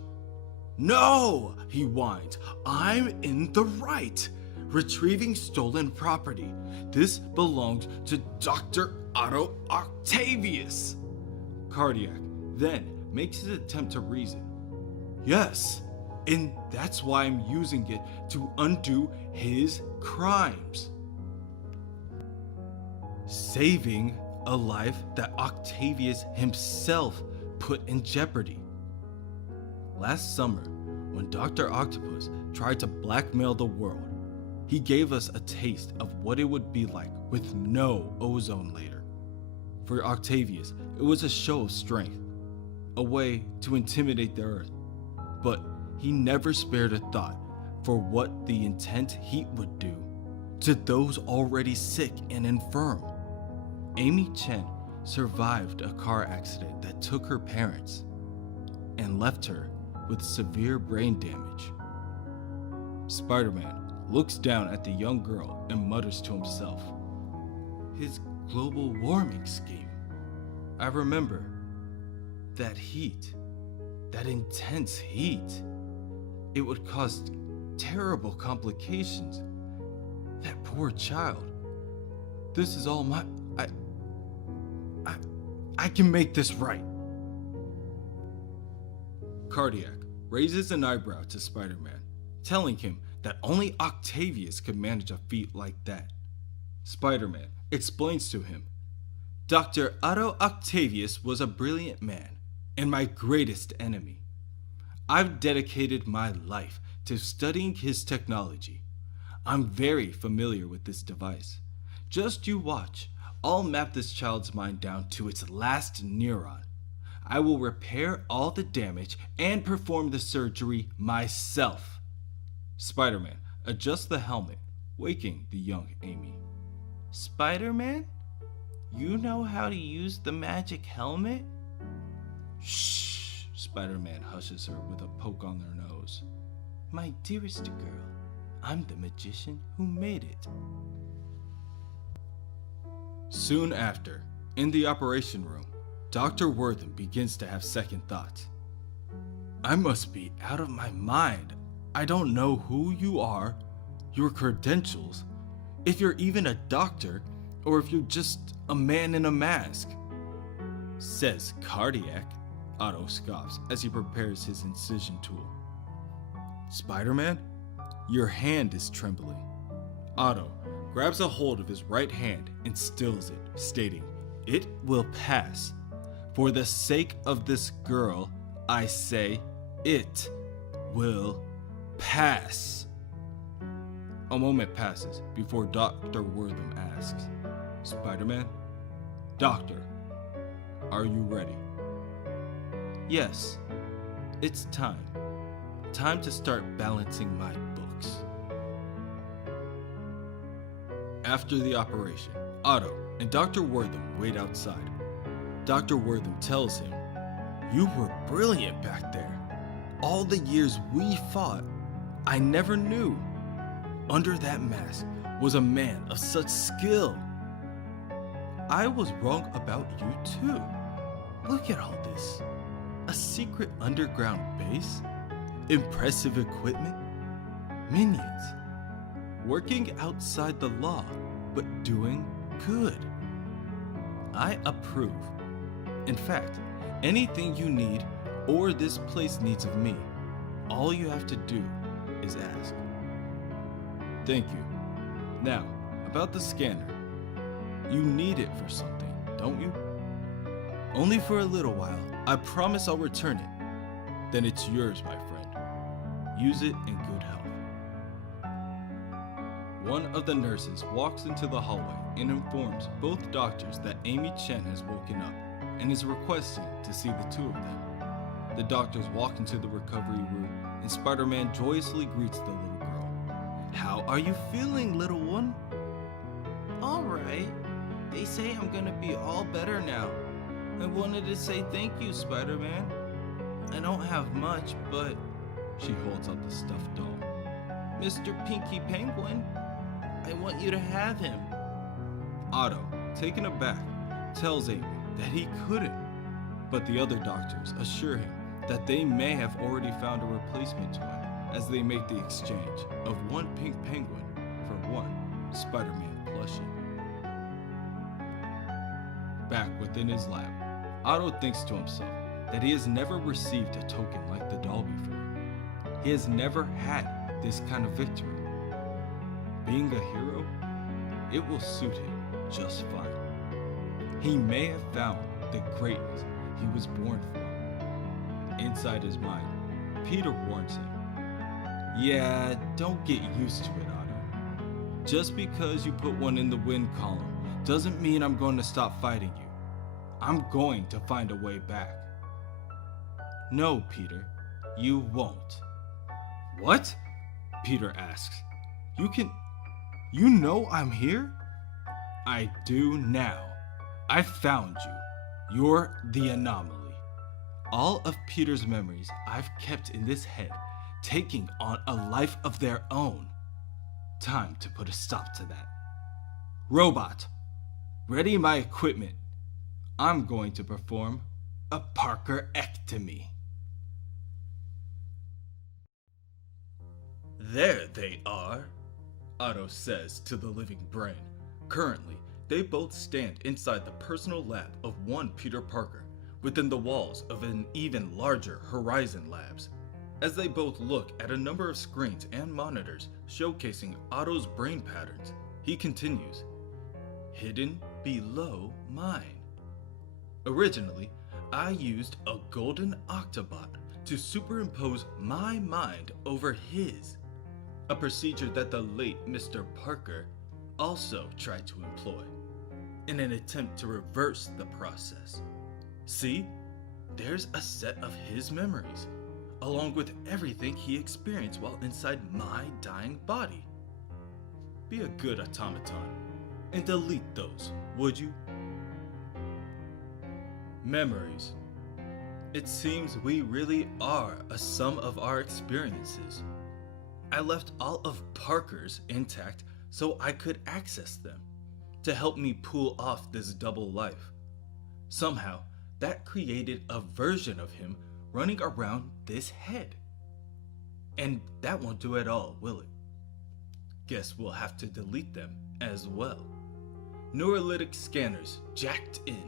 No, he whines, I'm in the right. Retrieving stolen property. This belongs to Dr. Otto Octavius. Cardiac then makes his attempt to reason. Yes, and that's why I'm using it to undo his crimes. Saving a life that Octavius himself put in jeopardy. Last summer, when Dr. Octopus tried to blackmail the world, he gave us a taste of what it would be like with no ozone layer. For Octavius, it was a show of strength, a way to intimidate the Earth, but he never spared a thought for what the intense heat would do to those already sick and infirm. Amy Chen survived a car accident that took her parents and left her with severe brain damage. Spider-Man looks down at the young girl and mutters to himself, his global warming scheme. I remember that heat, that intense heat. It would cause terrible complications. That poor child. This is all I can make this right. Cardiac raises an eyebrow to Spider-Man, telling him that only Octavius could manage a feat like that. Spider-Man explains to him, Dr. Otto Octavius was a brilliant man and my greatest enemy. I've dedicated my life to studying his technology. I'm very familiar with this device. Just you watch. I'll map this child's mind down to its last neuron. I will repair all the damage and perform the surgery myself. Spider-Man adjusts the helmet, waking the young Amy. Spider-Man? You know how to use the magic helmet? Shh! Spider-Man hushes her with a poke on their nose. My dearest girl, I'm the magician who made it. Soon after, in the operation room, Dr. Wortham begins to have second thoughts. I must be out of my mind. I don't know who you are, your credentials, if you're even a doctor, or if you're just a man in a mask. Says Cardiac, Otto scoffs as he prepares his incision tool. Spider-Man, your hand is trembling. Otto grabs a hold of his right hand and stills it, stating, It will pass. For the sake of this girl, I say, it will pass. A moment passes before Dr. Wortham asks, Spider-Man? Doctor, are you ready? Yes, it's time. Time to start balancing my books. After the operation, Otto and Dr. Wortham wait outside. Dr. Wortham tells him, You were brilliant back there. All the years we fought, I never knew. Under that mask was a man of such skill. I was wrong about you too. Look at all this. A secret underground base, impressive equipment, minions, working outside the law, but doing good. I approve. In fact, anything you need or this place needs of me, all you have to do is ask. Thank you. Now, about the scanner. You need it for something, don't you? Only for a little while. I promise I'll return it. Then it's yours, my friend. Use it in good health. One of the nurses walks into the hallway and informs both doctors that Amy Chen has woken up and is requesting to see the two of them. The doctors walk into the recovery room and Spider-Man joyously greets the little girl. How are you feeling, little one? All right. They say I'm gonna be all better now. I wanted to say thank you, Spider-Man. I don't have much, but... She holds up the stuffed doll. Mr. Pinky Penguin, I want you to have him. Otto, taken aback, tells Amy that he couldn't, but the other doctors assure him that they may have already found a replacement to him as they make the exchange of one pink penguin for one Spider-Man plushie. Back within his lab, Otto thinks to himself that he has never received a token like the doll before. He has never had this kind of victory. Being a hero, it will suit him just fine. He may have found the greatness he was born for. Inside his mind, Peter warns him, Yeah, don't get used to it, Otto. Just because you put one in the win column doesn't mean I'm going to stop fighting you. I'm going to find a way back. No, Peter, you won't. What? Peter asks. You know I'm here? I do now. I found you. You're the anomaly. All of Peter's memories I've kept in this head, taking on a life of their own. Time to put a stop to that. Robot, ready my equipment. I'm going to perform a Parker-ectomy. There they are, Otto says to the living brain. Currently, they both stand inside the personal lab of one Peter Parker, within the walls of an even larger Horizon Labs. As they both look at a number of screens and monitors showcasing Otto's brain patterns, he continues, hidden below mine. Originally, I used a golden Octobot to superimpose my mind over his, a procedure that the late Mr. Parker also tried to employ, in an attempt to reverse the process. See? there's a set of his memories, along with everything he experienced while inside my dying body. Be a good automaton and delete those, would you? Memories. It seems we really are a sum of our experiences. I left all of Parker's intact so I could access them, to help me pull off this double life. Somehow, that created a version of him running around this head. And that won't do at all, will it? Guess we'll have to delete them as well. Neurolytic scanners jacked in.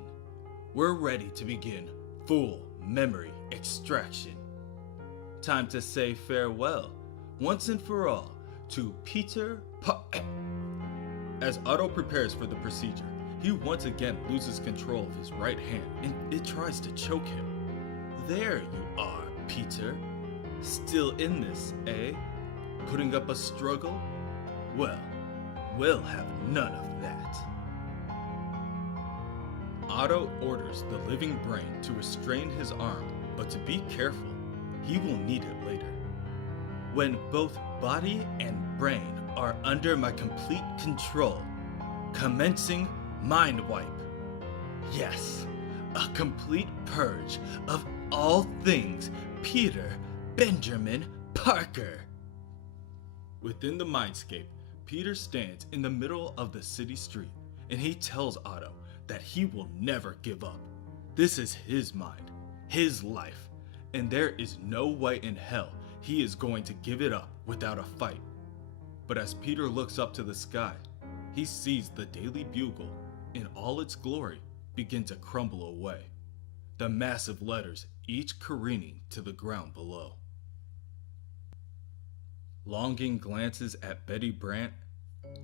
We're ready to begin full memory extraction. Time to say farewell, once and for all, to Peter As Otto prepares for the procedure, he once again loses control of his right hand and it tries to choke him. There you are, Peter. Still in this, eh? Putting up a struggle? Well, we'll have none of that. Otto orders the living brain to restrain his arm, but to be careful, he will need it later. When both body and brain are under my complete control, commencing mind wipe. Yes, a complete purge of all things Peter Benjamin Parker. Within the Mindscape, Peter stands in the middle of the city street, and he tells Otto that he will never give up. This is his mind, his life, and there is no way in hell he is going to give it up without a fight. But as Peter looks up to the sky, he sees the Daily Bugle in all its glory begin to crumble away, the massive letters each careening to the ground below. Longing glances at Betty Brant,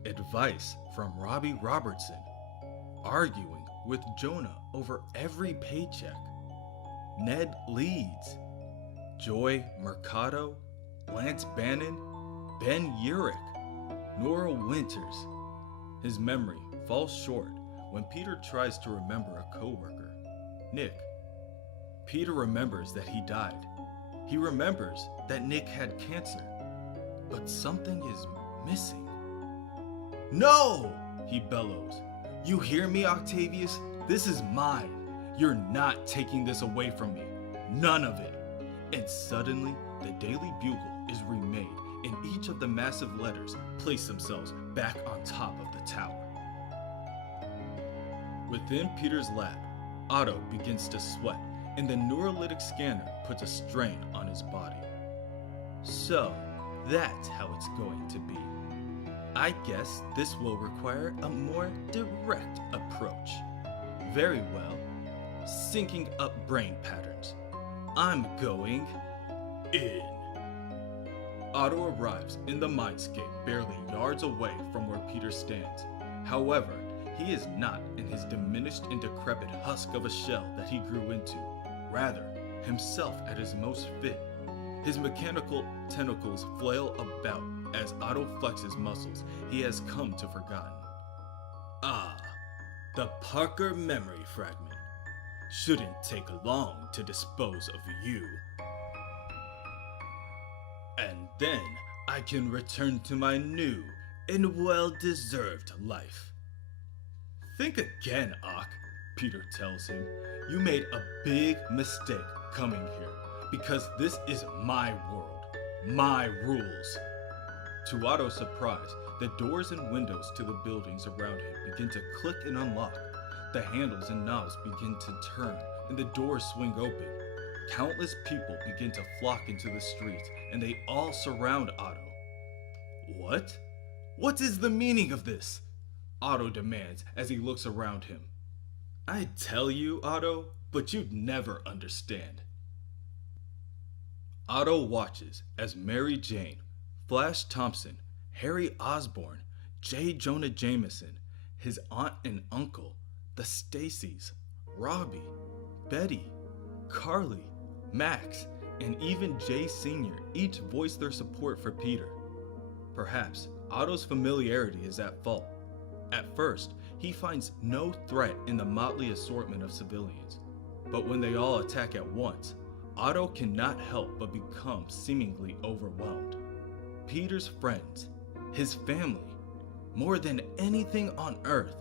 advice from Robbie Robertson, arguing with Jonah over every paycheck, Ned Leeds, Joy Mercado, Lance Bannon, Ben Urich, Nora Winters. His memory falls short when Peter tries to remember a coworker, Nick. Peter remembers that he died. He remembers that Nick had cancer, but something is missing. No! He bellows. You hear me, Octavius? This is mine. You're not taking this away from me. None of it. And suddenly, the Daily Bugle is remade, and each of the massive letters place themselves back on top of the tower. Within Peter's lab, Otto begins to sweat, and the neurolytic scanner puts a strain on his body. So, that's how it's going to be. I guess this will require a more direct approach. Very well. Syncing up brain patterns. I'm going in. Otto arrives in the Mindscape barely yards away from where Peter stands. However, he is not in his diminished and decrepit husk of a shell that he grew into. Rather, himself at his most fit. His mechanical tentacles flail about as Otto flexes muscles he has come to forgotten. Ah, the Parker memory fragment. Shouldn't take long to dispose of you. And then I can return to my new and well-deserved life. Think again, Ock, Peter tells him. You made a big mistake coming here, because this is my world, my rules. To Otto's surprise, the doors and windows to the buildings around him begin to click and unlock. The handles and knobs begin to turn, and the doors swing open. Countless people begin to flock into the streets, and they all surround Otto. What? What is the meaning of this? Otto demands as he looks around him. I'd tell you, Otto, but you'd never understand. Otto watches as Mary Jane, Flash Thompson, Harry Osborn, J. Jonah Jameson, his aunt and uncle, the Stacys, Robbie, Betty, Carly, Max, and even Jay Sr. each voice their support for Peter. Perhaps Otto's familiarity is at fault. At first, he finds no threat in the motley assortment of civilians. But when they all attack at once, Otto cannot help but become seemingly overwhelmed. Peter's friends, his family, more than anything on earth,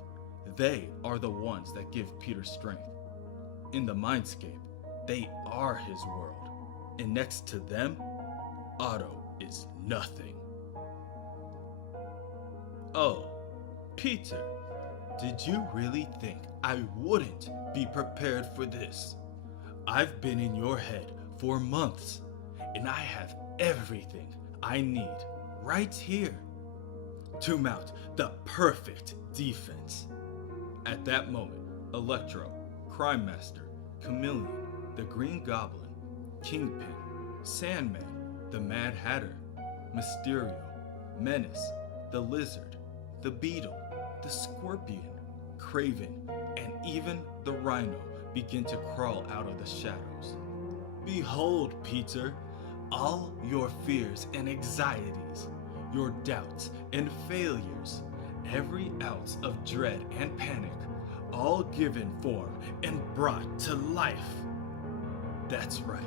they are the ones that give Peter strength. In the Mindscape, they are his world, and next to them, Otto is nothing. Oh, Peter, did you really think I wouldn't be prepared for this? I've been in your head for months, and I have everything I need right here to mount the perfect defense. At that moment, Electro, Crime Master, Chameleon, the Green Goblin, Kingpin, Sandman, the Mad Hatter, Mysterio, Menace, the Lizard, the Beetle, the Scorpion, Craven, and even the Rhino begin to crawl out of the shadows. Behold, Peter, all your fears and anxieties, your doubts and failures, every ounce of dread and panic, all given form and brought to life. That's right.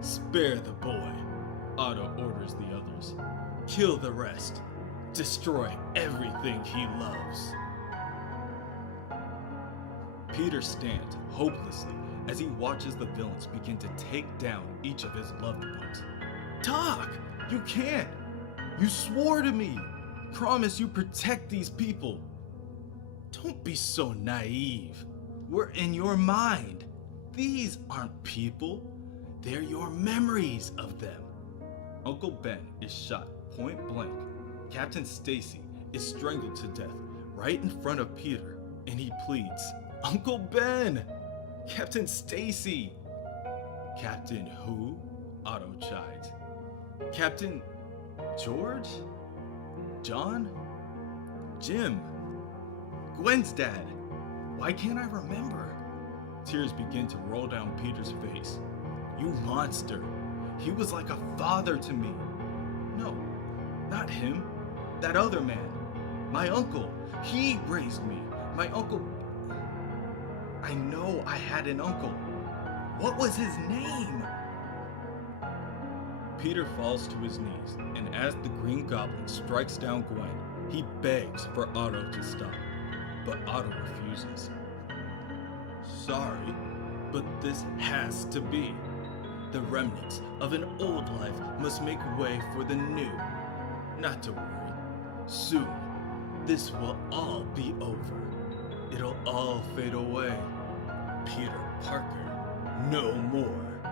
Spare the boy, Otto orders the others. Kill the rest. Destroy everything he loves. Peter stands hopelessly as he watches the villains begin to take down each of his loved ones. Doc, you can't! You swore to me! Promise you protect these people! Don't be so naive. We're in your mind. These aren't people. They're your memories of them. Uncle Ben is shot point blank. Captain Stacy is strangled to death right in front of Peter, and he pleads, Uncle Ben! Captain Stacy! Captain who? Otto chides. Captain George? John? Jim? Gwen's dad? Why can't I remember? Tears begin to roll down Peter's face. You monster! He was like a father to me. No, not him. That other man. My uncle. He raised me. My uncle... I know I had an uncle. What was his name? Peter falls to his knees, and as the Green Goblin strikes down Gwen, he begs for Otto to stop. But Otto refuses. Sorry, but this has to be. The remnants of an old life must make way for the new. Not to worry. Soon, this will all be over. It'll all fade away. Peter Parker, no more,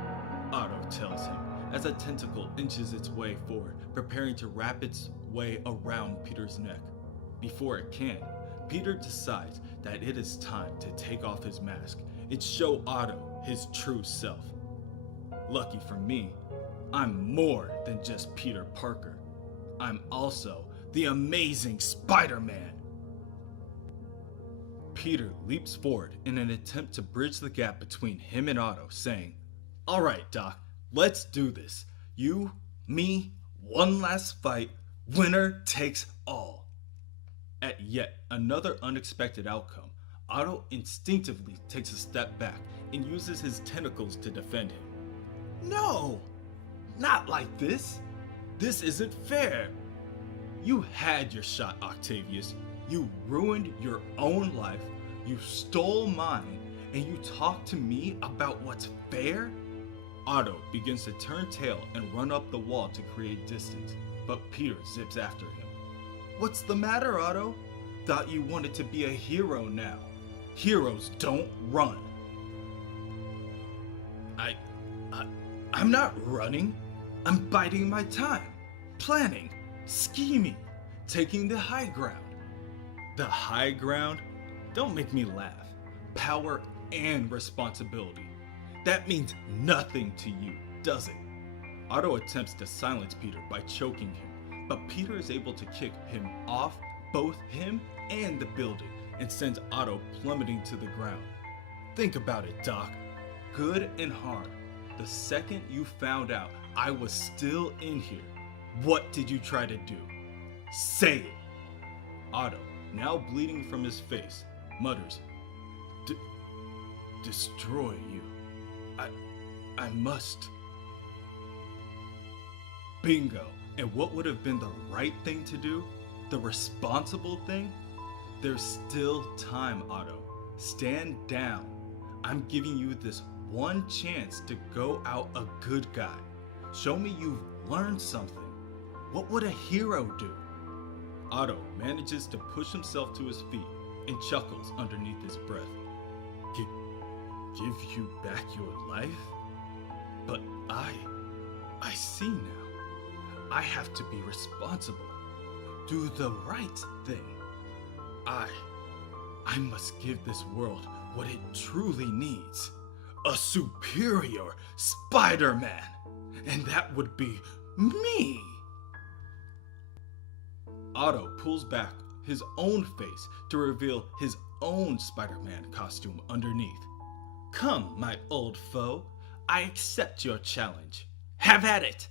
Otto tells him as a tentacle inches its way forward, preparing to wrap its way around Peter's neck. Before it can, Peter decides that it is time to take off his mask and show Otto his true self. Lucky for me, I'm more than just Peter Parker. I'm also the amazing Spider-Man. Peter leaps forward in an attempt to bridge the gap between him and Otto, saying, All right, Doc, let's do this. You, me, one last fight, winner takes all. At yet another unexpected outcome, Otto instinctively takes a step back and uses his tentacles to defend him. No! Not like this! This isn't fair! You had your shot, Octavius. You ruined your own life, you stole mine, and you talk to me about what's fair? Otto begins to turn tail and run up the wall to create distance, but Peter zips after him. What's the matter, Otto? Thought you wanted to be a hero now. Heroes don't run. I'm not running. I'm biding my time, planning, scheming, taking the high ground. The high ground? Don't make me laugh. Power and responsibility. That means nothing to you, does it? Otto attempts to silence Peter by choking him, but Peter is able to kick him off both him and the building and sends Otto plummeting to the ground. Think about it, Doc. Good and hard. The second you found out I was still in here, what did you try to do? Say it. Otto, now bleeding from his face, mutters, Destroy you. I must. Bingo. And what would have been the right thing to do? The responsible thing? There's still time, Otto. Stand down. I'm giving you this one chance to go out a good guy. Show me you've learned something. What would a hero do? Otto manages to push himself to his feet and chuckles underneath his breath. Give you back your life? But I see now. I have to be responsible. Do the right thing. I must give this world what it truly needs. A superior Spider-Man. And that would be me. Otto pulls back his own face to reveal his own Spider-Man costume underneath. Come, my old foe. I accept your challenge. Have at it.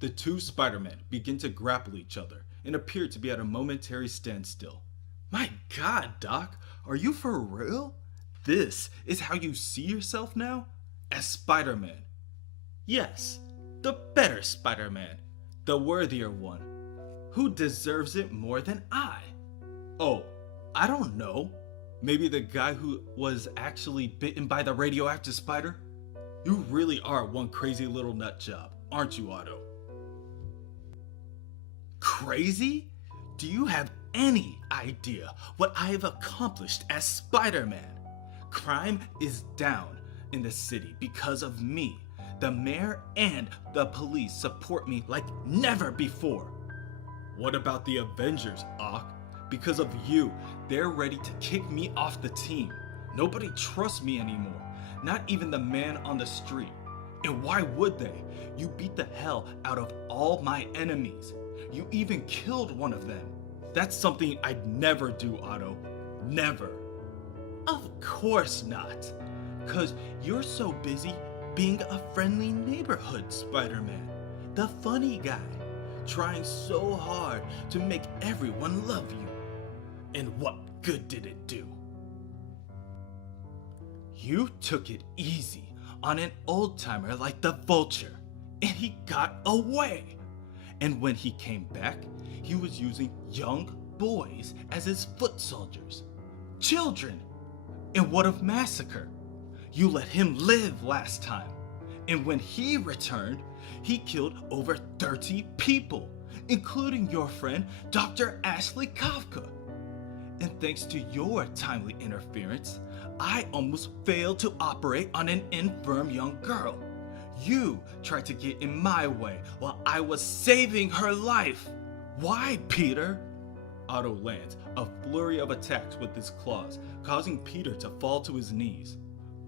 The two Spider-Men begin to grapple each other and appear to be at a momentary standstill. My God, Doc, are you for real? This is how you see yourself now? As Spider-Man? Yes, the better Spider-Man, the worthier one. Who deserves it more than I? Oh, I don't know. Maybe the guy who was actually bitten by the radioactive spider? You really are one crazy little nut job, aren't you, Otto? Crazy? Do you have any idea what I have accomplished as Spider-Man? Crime is down in the city because of me. The mayor and the police support me like never before. What about the Avengers, Ock? Because of you, they're ready to kick me off the team. Nobody trusts me anymore, not even the man on the street. And why would they? You beat the hell out of all my enemies. You even killed one of them. That's something I'd never do, Otto. Never. Of course not. 'Cause you're so busy being a friendly neighborhood Spider-Man. The funny guy. Trying so hard to make everyone love you. And what good did it do? You took it easy on an old-timer like the Vulture, and he got away. And when he came back, he was using young boys as his foot soldiers. Children! And what of Massacre? You let him live last time. And when he returned, he killed over 30 people, including your friend, Dr. Ashley Kafka. And thanks to your timely interference, I almost failed to operate on an infirm young girl. You tried to get in my way while I was saving her life. Why, Peter? Otto lands a flurry of attacks with his claws, causing Peter to fall to his knees.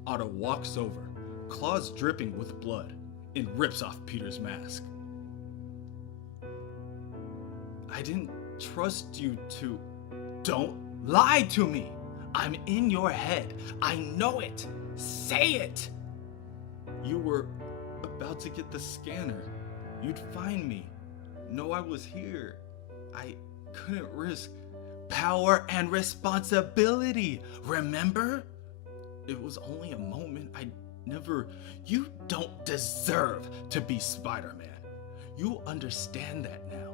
Otto walks over, claws dripping with blood, and rips off Peter's mask. I didn't trust you to... Don't lie to me! I'm in your head. I know it. Say it! You were about to get the scanner. You'd find me. Know I was here. I couldn't risk power and responsibility, remember? It was only a moment. I never... You don't deserve to be Spider-Man. You understand that now.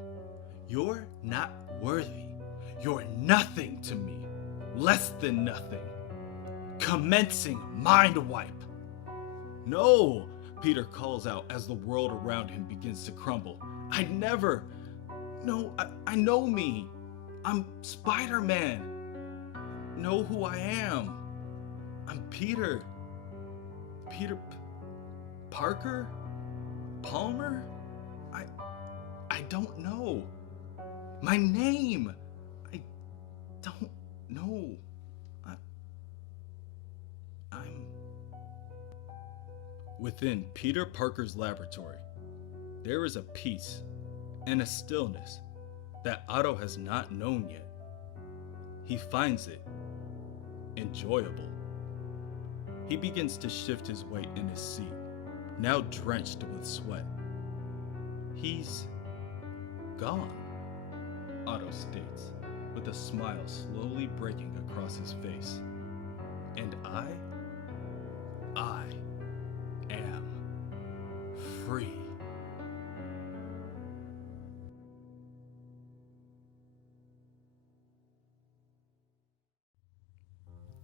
You're not worthy. You're nothing to me. Less than nothing. Commencing mind wipe. No, Peter calls out as the world around him begins to crumble. I never... No, I know me. I'm Spider-Man. Know who I am. I'm Peter. Peter Parker? Palmer? I don't know. My name. I don't know. I'm... Within Peter Parker's laboratory, there is a peace and a stillness that Otto has not known yet. He finds it enjoyable. He begins to shift his weight in his seat, now drenched with sweat. He's gone, Otto states, with a smile slowly breaking across his face. And I am free.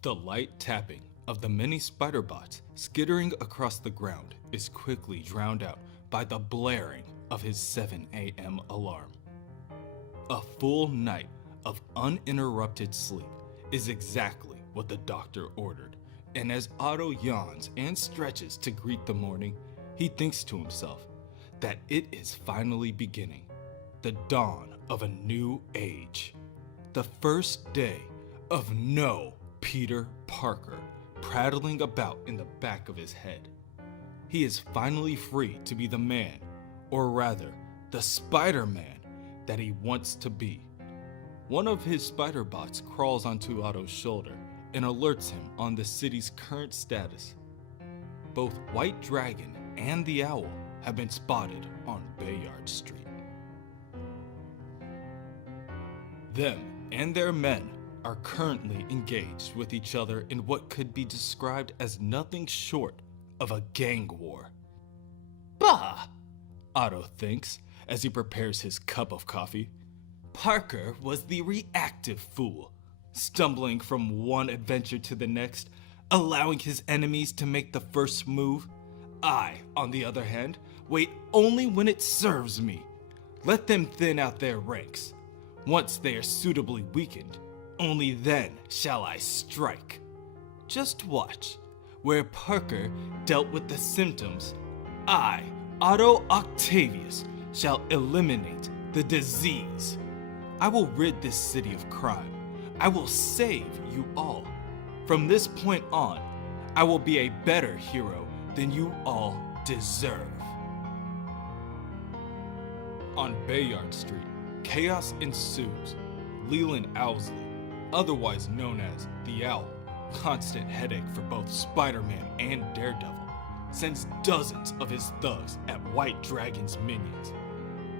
The light tapping of the many spider bots skittering across the ground is quickly drowned out by the blaring of his 7 a.m. alarm. A full night of uninterrupted sleep is exactly what the doctor ordered, and as Otto yawns and stretches to greet the morning, he thinks to himself that it is finally beginning, the dawn of a new age, the first day of no Peter Parker prattling about in the back of his head. He is finally free to be the man, or rather, the Spider-Man that he wants to be. One of his spider bots crawls onto Otto's shoulder and alerts him on the city's current status. Both White Dragon and the Owl have been spotted on Bayard Street. Them and their men are currently engaged with each other in what could be described as nothing short of a gang war. Bah! Otto thinks as he prepares his cup of coffee. Parker was the reactive fool, stumbling from one adventure to the next, allowing his enemies to make the first move. I, on the other hand, wait only when it serves me. Let them thin out their ranks. Once they are suitably weakened, only then shall I strike. Just watch. Where Parker dealt with the symptoms, I, Otto Octavius, shall eliminate the disease. I will rid this city of crime. I will save you all. From this point on, I will be a better hero than you all deserve. On Bayard Street, chaos ensues. Leland Owsley, otherwise known as the Owl, constant headache for both Spider-Man and Daredevil, sends dozens of his thugs at White Dragon's minions.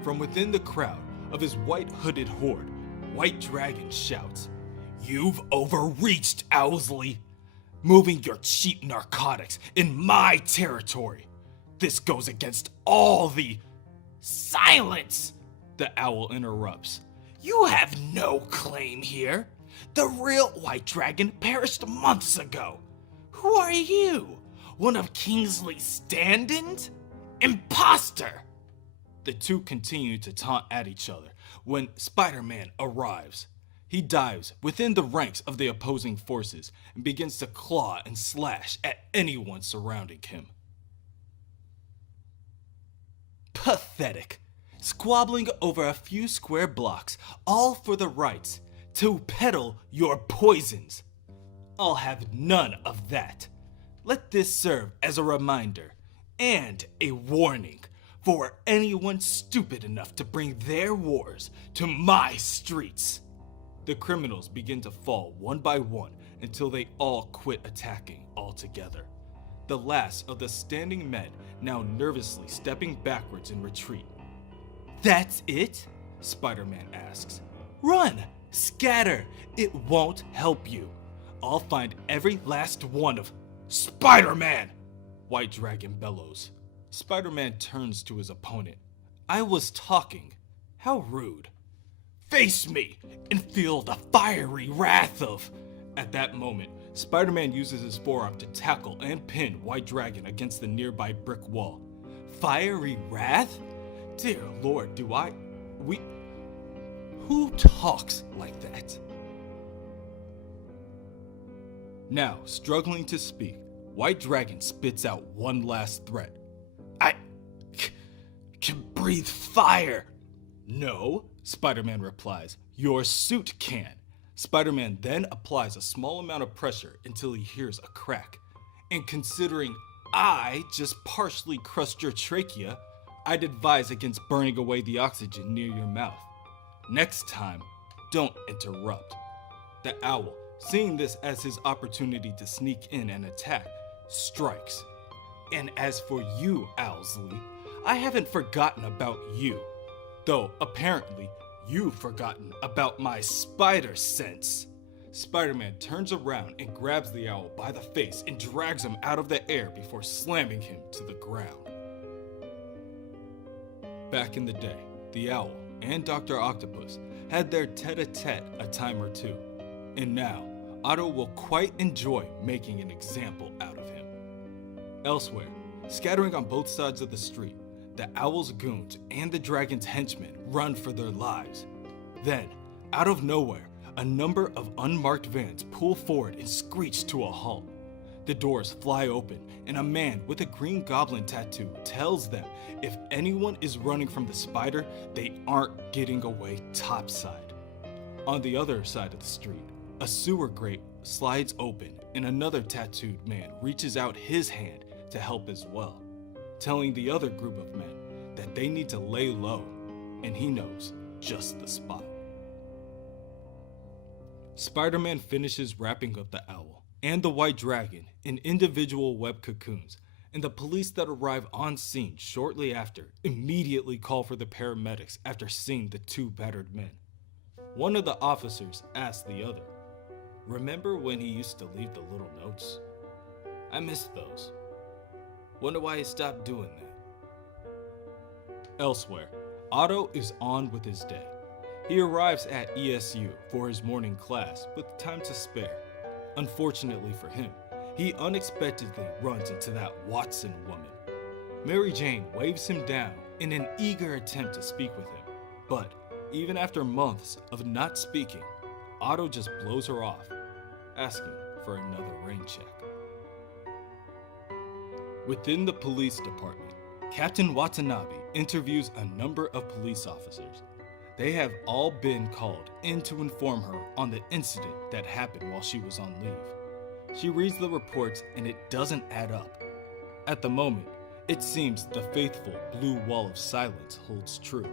From within the crowd of his white hooded horde, White Dragon shouts, "You've overreached, Owsley! Moving your cheap narcotics in my territory! This goes against all the—" "Silence!" the Owl interrupts. "You have no claim here. The real White Dragon perished months ago. Who are you? One of Kingsley's stand-ins? Imposter!" The two continue to taunt at each other when Spider-Man arrives. He dives within the ranks of the opposing forces and begins to claw and slash at anyone surrounding him. Pathetic. Squabbling over a few square blocks, all for the rights to peddle your poisons. I'll have none of that. Let this serve as a reminder and a warning for anyone stupid enough to bring their wars to my streets. The criminals begin to fall one by one until they all quit attacking altogether. The last of the standing men now nervously stepping backwards in retreat. "That's it?" Spider-Man asks. "Run! Scatter! It won't help you. I'll find every last one of—" "Spider-Man!" White Dragon bellows. Spider-Man turns to his opponent. "I was talking. How rude. Face me and feel the fiery wrath of—" At that moment, Spider-Man uses his forearm to tackle and pin White Dragon against the nearby brick wall. Fiery wrath? Dear Lord, who talks like that? Now, struggling to speak, White Dragon spits out one last threat. "I can breathe fire." "No," Spider-Man replies. "Your suit can." Spider-Man then applies a small amount of pressure until he hears a crack. And considering I just partially crushed your trachea, I'd advise against burning away the oxygen near your mouth. Next time, don't interrupt. The Owl, seeing this as his opportunity to sneak in and attack, strikes. And as for you, Owsley, I haven't forgotten about you. Though apparently you've forgotten about my spider sense. Spider-Man turns around and grabs the owl by the face and drags him out of the air before slamming him to the ground. Back in the day, the owl and Dr. Octopus had their tete-a-tete a time or two, and now Otto will quite enjoy making an example out of him. Elsewhere, scattering on both sides of the street, the owl's goons and the dragon's henchmen run for their lives. Then, out of nowhere, a number of unmarked vans pull forward and screech to a halt. The doors fly open, and a man with a green goblin tattoo tells them if anyone is running from the spider, they aren't getting away topside. On the other side of the street, a sewer grate slides open, and another tattooed man reaches out his hand to help as well, telling the other group of men that they need to lay low, and he knows just the spot. Spider-Man finishes wrapping up the owl and the white dragon in individual web cocoons, and the police that arrive on scene shortly after immediately call for the paramedics after seeing the two battered men. One of the officers asks the other, "Remember when he used to leave the little notes? I missed those. Wonder why he stopped doing that." Elsewhere, Otto is on with his day. He arrives at ESU for his morning class with time to spare. Unfortunately for him, he unexpectedly runs into that Watson woman. Mary Jane waves him down in an eager attempt to speak with him, but even after months of not speaking, Otto just blows her off, asking for another rain check. Within the police department, Captain Watanabe interviews a number of police officers. They have all been called in to inform her on the incident that happened while she was on leave. She reads the reports and it doesn't add up. At the moment, it seems the faithful blue wall of silence holds true.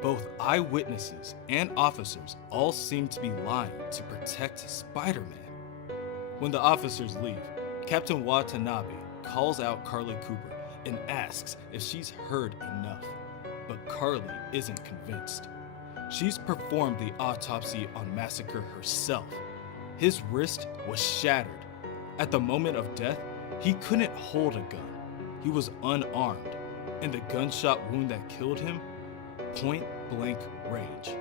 Both eyewitnesses and officers all seem to be lying to protect Spider-Man. When the officers leave, Captain Watanabe calls out Carly Cooper and asks if she's heard enough, but Carly isn't convinced. She's performed the autopsy on Massacre herself. His wrist was shattered. At the moment of death, he couldn't hold a gun. He was unarmed, and the gunshot wound that killed him, point-blank range.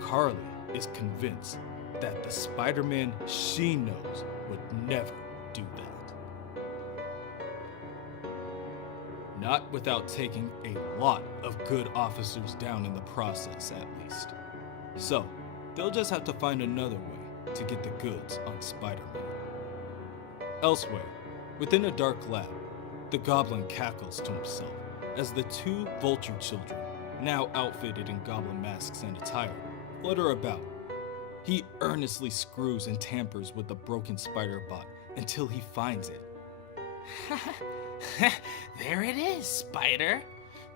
Carly is convinced that the Spider-Man she knows would never do that. Not without taking a lot of good officers down in the process, at least. So, they'll just have to find another way to get the goods on Spider-Man. Elsewhere, within a dark lab, the Goblin cackles to himself as the two Vulture children, now outfitted in Goblin masks and attire, flutter about. He earnestly screws and tampers with the broken spider bot until he finds it. There it is, Spider.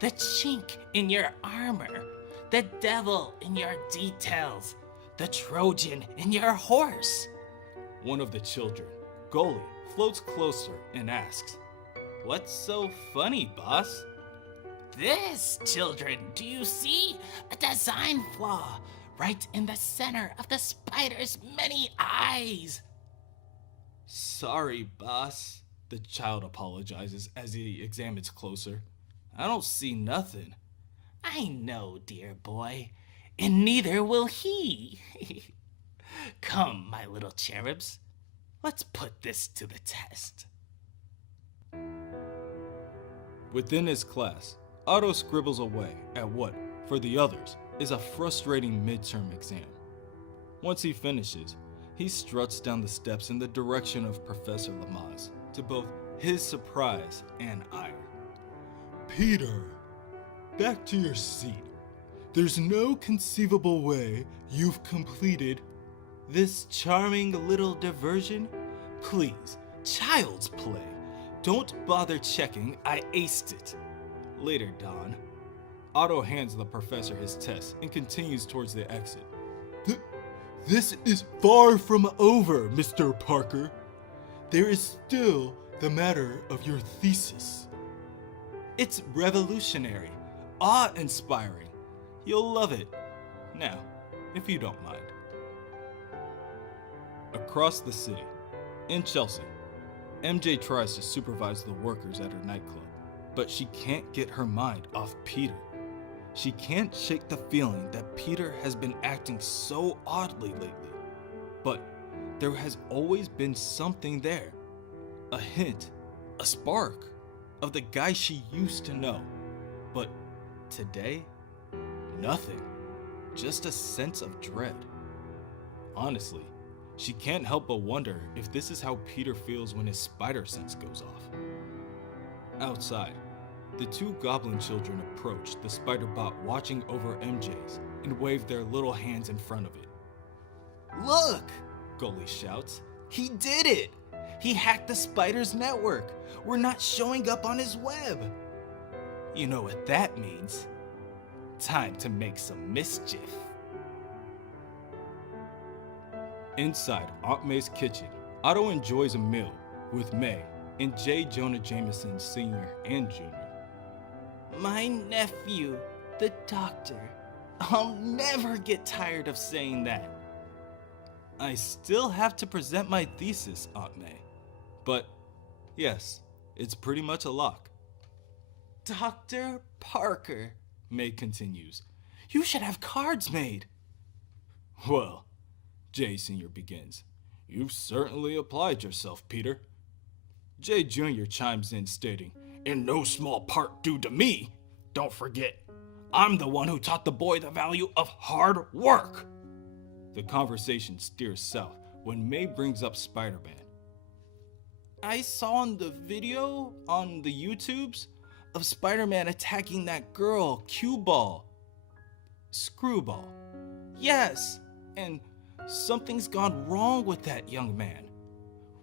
The chink in your armor. The devil in your details. The Trojan in your horse. One of the children, Goalie, floats closer and asks, "What's so funny, boss?" This, children, do you see? A design flaw right in the center of the spider's many eyes. "Sorry, boss," the child apologizes as he examines closer. "I don't see nothing." I know, dear boy, and neither will he. Come, my little cherubs, let's put this to the test. Within his class, Otto scribbles away at what, for the others, is a frustrating midterm exam. Once he finishes, he struts down the steps in the direction of Professor Lamaze, to both his surprise and ire. "Peter, back to your seat. There's no conceivable way you've completed this charming little diversion. Please, child's play. Don't bother checking, I aced it." Later, Don. Otto hands the professor his test and continues towards the exit. This is far from over, Mr. Parker. There is still the matter of your thesis. It's revolutionary, awe-inspiring. You'll love it. Now, if you don't mind. Across the city, in Chelsea, MJ tries to supervise the workers at her nightclub, but she can't get her mind off Peter. She can't shake the feeling that Peter has been acting so oddly lately. But there has always been something there. A hint, a spark, of the guy she used to know. But today, nothing. Just a sense of dread. Honestly, she can't help but wonder if this is how Peter feels when his spider sense goes off. Outside, the two goblin children approach the spider bot watching over MJ's and wave their little hands in front of it. Look! Goalie shouts. He did it! He hacked the spider's network. We're not showing up on his web. You know what that means. Time to make some mischief. Inside Aunt May's kitchen, Otto enjoys a meal with May and J. Jonah Jameson Sr. and Jr. My nephew, the doctor. I'll never get tired of saying that. I still have to present my thesis, Aunt May. But yes, it's pretty much a lock. Dr. Parker, May continues. you should have cards made. Well, J. Sr. begins. You've certainly applied yourself, Peter. J. Jr. chimes in stating, in no small part due to me. Don't forget, I'm the one who taught the boy the value of hard work. The conversation steers south when May brings up Spider-Man. I saw in the video on the YouTubes of Spider-Man attacking that girl, Cue-Ball. Screwball. Yes, and something's gone wrong with that young man.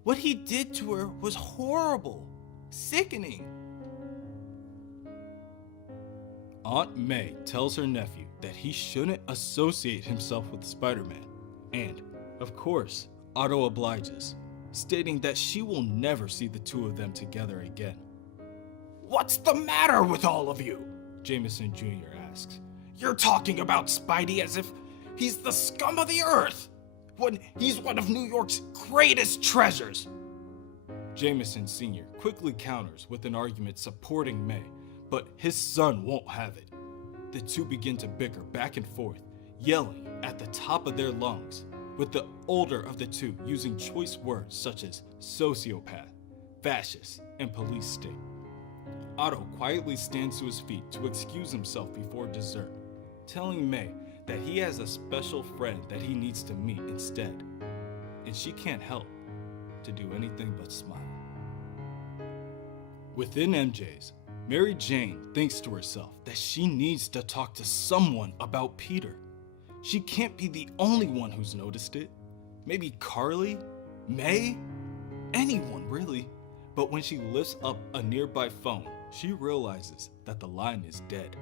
What he did to her was horrible, sickening. Aunt May tells her nephew that he shouldn't associate himself with Spider-Man, and, of course, Otto obliges, stating that she will never see the two of them together again. What's the matter with all of you? Jameson Jr. asks. You're talking about Spidey as if he's the scum of the earth, when he's one of New York's greatest treasures. Jameson Sr. quickly counters with an argument supporting May, but his son won't have it. The two begin to bicker back and forth, yelling at the top of their lungs, with the older of the two using choice words such as sociopath, fascist, and police state. Otto quietly stands to his feet to excuse himself before dessert, telling May that he has a special friend that he needs to meet instead, and she can't help to do anything but smile. Within MJ's, Mary Jane thinks to herself that she needs to talk to someone about Peter. She can't be the only one who's noticed it. Maybe Carly? May? Anyone, really. But when she lifts up a nearby phone, she realizes that the line is dead.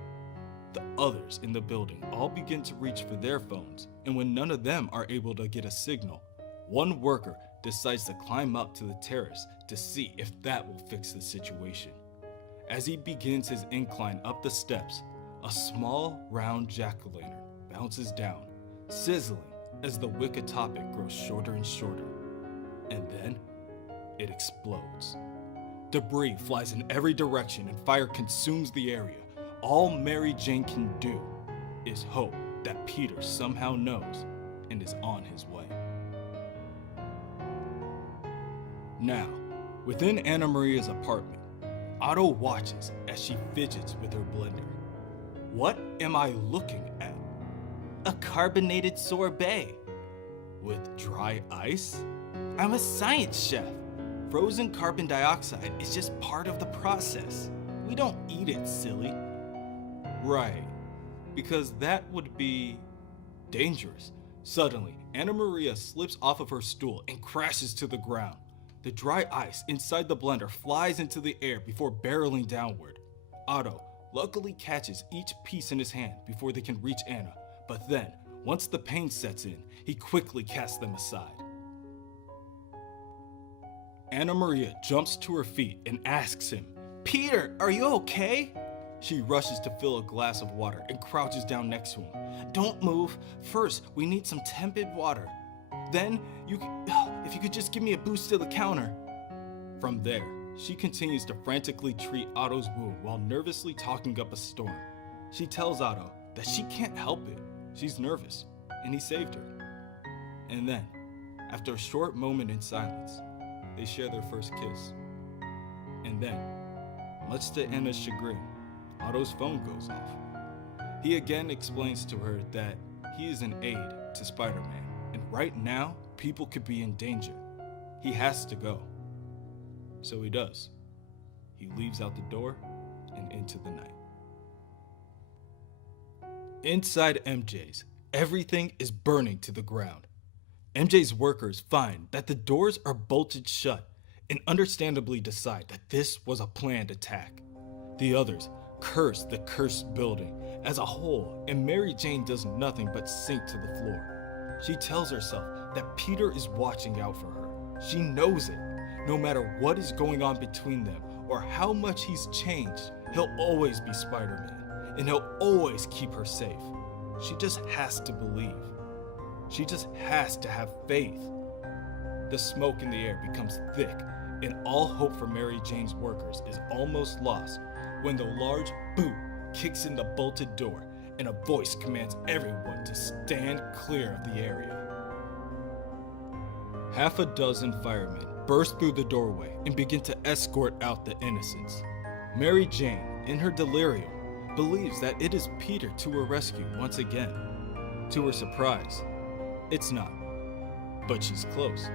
The others in the building all begin to reach for their phones, and when none of them are able to get a signal, one worker decides to climb up to the terrace to see if that will fix the situation. As he begins his incline up the steps, a small, round jack-o'-lantern bounces down, sizzling as the wick atop it grows shorter and shorter. And then, it explodes. Debris flies in every direction and fire consumes the area. All Mary Jane can do is hope that Peter somehow knows and is on his way. Now, within Anna Maria's apartment, Otto watches as she fidgets with her blender. What am I looking at? A carbonated sorbet. With dry ice? I'm a science chef. Frozen carbon dioxide is just part of the process. We don't eat it, silly. Right, because that would be dangerous. Suddenly, Anna Maria slips off of her stool and crashes to the ground. The dry ice inside the blender flies into the air before barreling downward. Otto luckily catches each piece in his hand before they can reach Anna, but then, once the pain sets in, he quickly casts them aside. Anna Maria jumps to her feet and asks him, Peter, are you okay? She rushes to fill a glass of water and crouches down next to him. Don't move. First, we need some tepid water. Then, If you could just give me a boost to the counter. From there, she continues to frantically treat Otto's wound while nervously talking up a storm. She tells Otto that she can't help it. She's nervous, and he saved her. And then, after a short moment in silence, they share their first kiss. And then, much to Anna's chagrin, Otto's phone goes off. He again explains to her that he is an aide to Spider-Man, and right now, people could be in danger. He has to go. So he does. He leaves out the door and into the night. Inside MJ's, everything is burning to the ground. MJ's workers find that the doors are bolted shut and understandably decide that this was a planned attack. The others curse the cursed building as a whole, and Mary Jane does nothing but sink to the floor. She tells herself that Peter is watching out for her. She knows it. No matter what is going on between them or how much he's changed, he'll always be Spider-Man, and he'll always keep her safe. She just has to believe. She just has to have faith. The smoke in the air becomes thick, and all hope for Mary Jane's workers is almost lost when the large boot kicks in the bolted door and a voice commands everyone to stand clear of the area. Half a dozen firemen burst through the doorway and begin to escort out the innocents. Mary Jane, in her delirium, believes that it is Peter to her rescue once again. To her surprise, it's not, but she's close.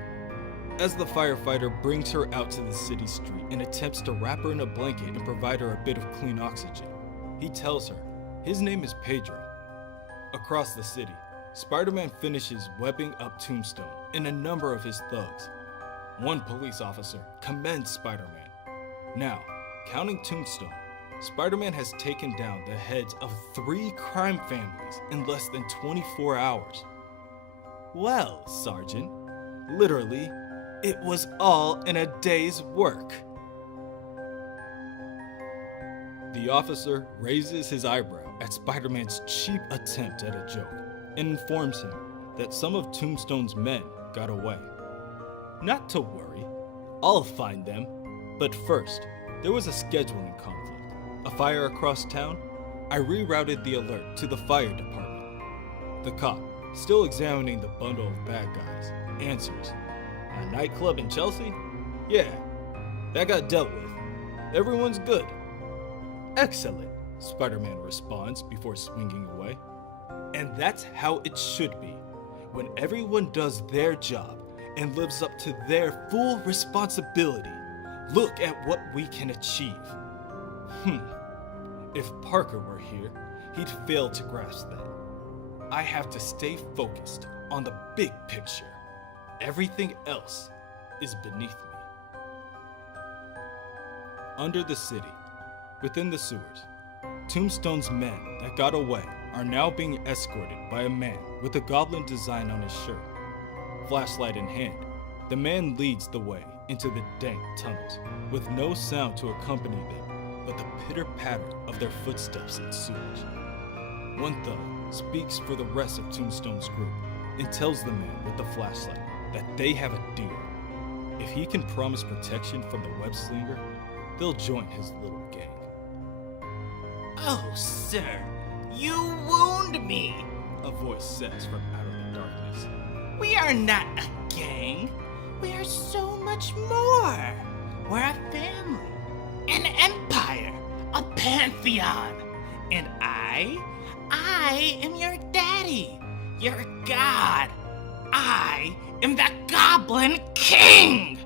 As the firefighter brings her out to the city street and attempts to wrap her in a blanket and provide her a bit of clean oxygen, he tells her his name is Pedro. Across the city, Spider-Man finishes webbing up Tombstone and a number of his thugs. One police officer commends Spider-Man. Now, counting Tombstone, Spider-Man has taken down the heads of 3 crime families in less than 24 hours. Well, Sergeant, literally, it was all in a day's work. The officer raises his eyebrow at Spider-Man's cheap attempt at a joke and informs him that some of Tombstone's men got away. Not to worry, I'll find them. But first, there was a scheduling conflict. A fire across town? I rerouted the alert to the fire department. The cop, still examining the bundle of bad guys, answers, "A nightclub in Chelsea? Yeah, that got dealt with. Everyone's good." "Excellent," Spider-Man responds before swinging away. And that's how it should be, when everyone does their job and lives up to their full responsibility. Look at what we can achieve. If Parker were here, he'd fail to grasp that. I have to stay focused on the big picture. Everything else is beneath me. Under the city, within the sewers, Tombstone's men that got away are now being escorted by a man with a goblin design on his shirt. Flashlight in hand, the man leads the way into the dank tunnels, with no sound to accompany them but the pitter-patter of their footsteps in sewage. One thug speaks for the rest of Tombstone's group and tells the man with the flashlight that they have a deal. If he can promise protection from the web slinger, they'll join his little gang. "Oh, sir, you wound me," A voice says from out of the darkness. "We are not a gang. We are so much more. We're a family, an empire, a pantheon. And I am your daddy, your god. I am the Goblin King."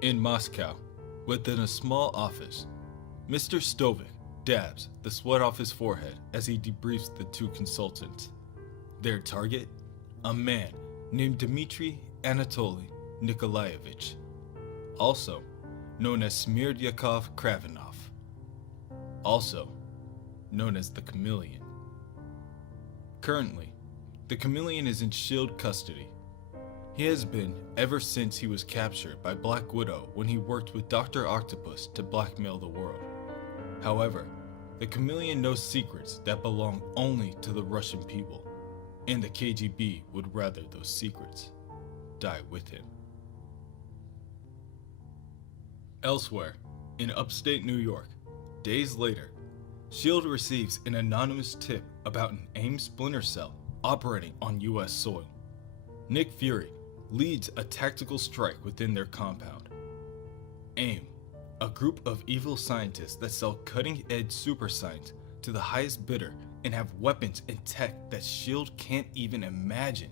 In Moscow, within a small office, Mr. Stovik dabs the sweat off his forehead as he debriefs the 2 consultants. Their target? A man named Dmitry Anatoly Nikolaevich, also known as Smirdyakov Kravinov, also known as the Chameleon. Currently, the Chameleon is in S.H.I.E.L.D. custody. He has been ever since he was captured by Black Widow when he worked with Dr. Octopus to blackmail the world. However, the chameleon knows secrets that belong only to the Russian people, and the KGB would rather those secrets die with him. Elsewhere, in upstate New York, days later, S.H.I.E.L.D. receives an anonymous tip about an AIM splinter cell operating on U.S. soil. Nick Fury leads a tactical strike within their compound. AIM, a group of evil scientists that sell cutting-edge super science to the highest bidder and have weapons and tech that S.H.I.E.L.D. can't even imagine.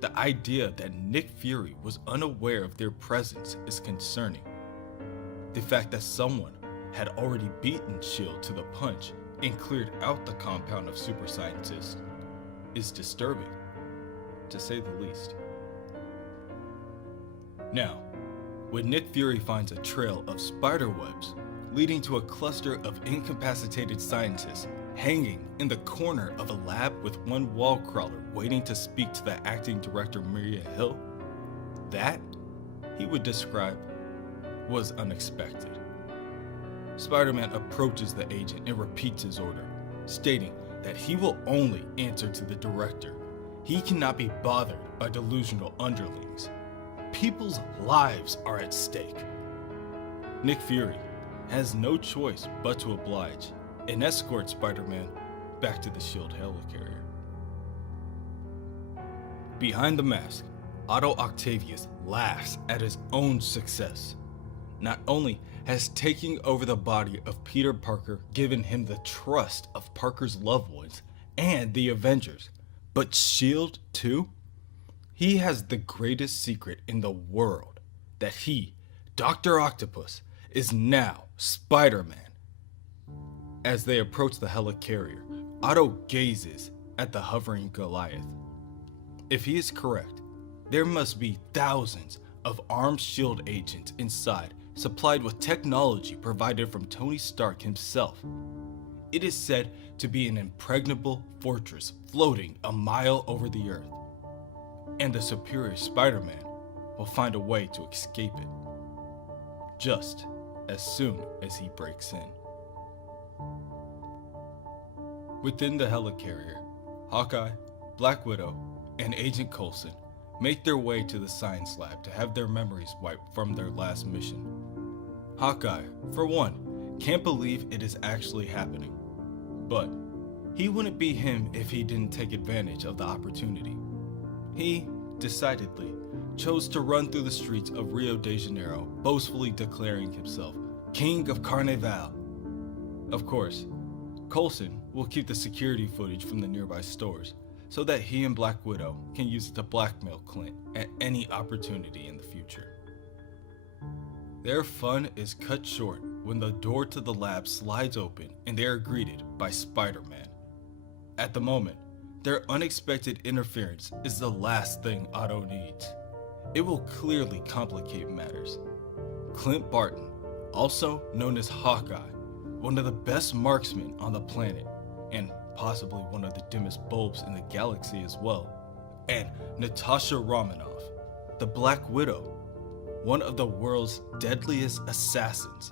The idea that Nick Fury was unaware of their presence is concerning. The fact that someone had already beaten S.H.I.E.L.D. to the punch and cleared out the compound of super scientists is disturbing, to say the least. Now, when Nick Fury finds a trail of spider webs leading to a cluster of incapacitated scientists hanging in the corner of a lab with one wall crawler waiting to speak to the acting director Maria Hill, that, he would describe, was unexpected. Spider-Man approaches the agent and repeats his order, stating that he will only answer to the director. He cannot be bothered by delusional underlings. People's lives are at stake. Nick Fury has no choice but to oblige and escort Spider-Man back to the S.H.I.E.L.D. helicarrier. Behind the mask, Otto Octavius laughs at his own success. Not only has taking over the body of Peter Parker given him the trust of Parker's loved ones and the Avengers, but S.H.I.E.L.D. too? He has the greatest secret in the world, that he, Dr. Octopus, is now Spider-Man. As they approach the helicarrier, Otto gazes at the hovering Goliath. If he is correct, there must be thousands of armed S.H.I.E.L.D. agents inside, supplied with technology provided from Tony Stark himself. It is said to be an impregnable fortress floating a mile over the earth, and the superior Spider-Man will find a way to escape it, just as soon as he breaks in. Within the helicarrier, Hawkeye, Black Widow, and Agent Coulson make their way to the science lab to have their memories wiped from their last mission. Hawkeye, for one, can't believe it is actually happening, but he wouldn't be him if he didn't take advantage of the opportunity. He, decidedly, chose to run through the streets of Rio de Janeiro, boastfully declaring himself King of Carnival. Of course, Coulson will keep the security footage from the nearby stores so that he and Black Widow can use it to blackmail Clint at any opportunity in the future. Their fun is cut short when the door to the lab slides open and they are greeted by Spider-Man. At the moment, their unexpected interference is the last thing Otto needs. It will clearly complicate matters. Clint Barton, also known as Hawkeye, one of the best marksmen on the planet, and possibly one of the dimmest bulbs in the galaxy as well, and Natasha Romanoff, the Black Widow, one of the world's deadliest assassins.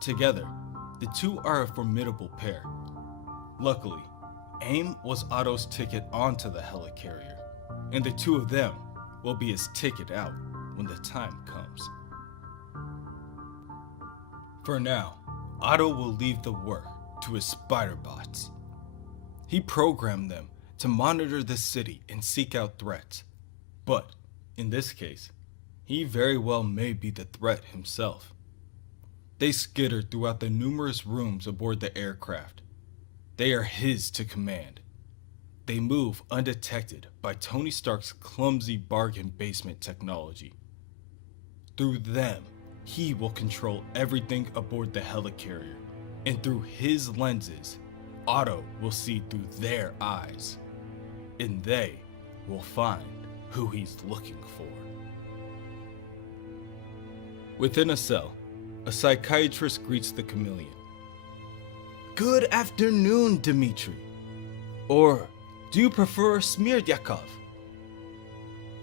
Together, the two are a formidable pair. Luckily, AIM was Otto's ticket onto the helicarrier, and the two of them will be his ticket out when the time comes. For now, Otto will leave the work to his spider bots. He programmed them to monitor the city and seek out threats, but in this case, he very well may be the threat himself. They skitter throughout the numerous rooms aboard the aircraft. They are his to command. They move undetected by Tony Stark's clumsy bargain basement technology. Through them, he will control everything aboard the helicarrier, and through his lenses, Otto will see through their eyes, and they will find who he's looking for. Within a cell, a psychiatrist greets the chameleon. "Good afternoon, Dmitri. Or do you prefer Smirdyakov?"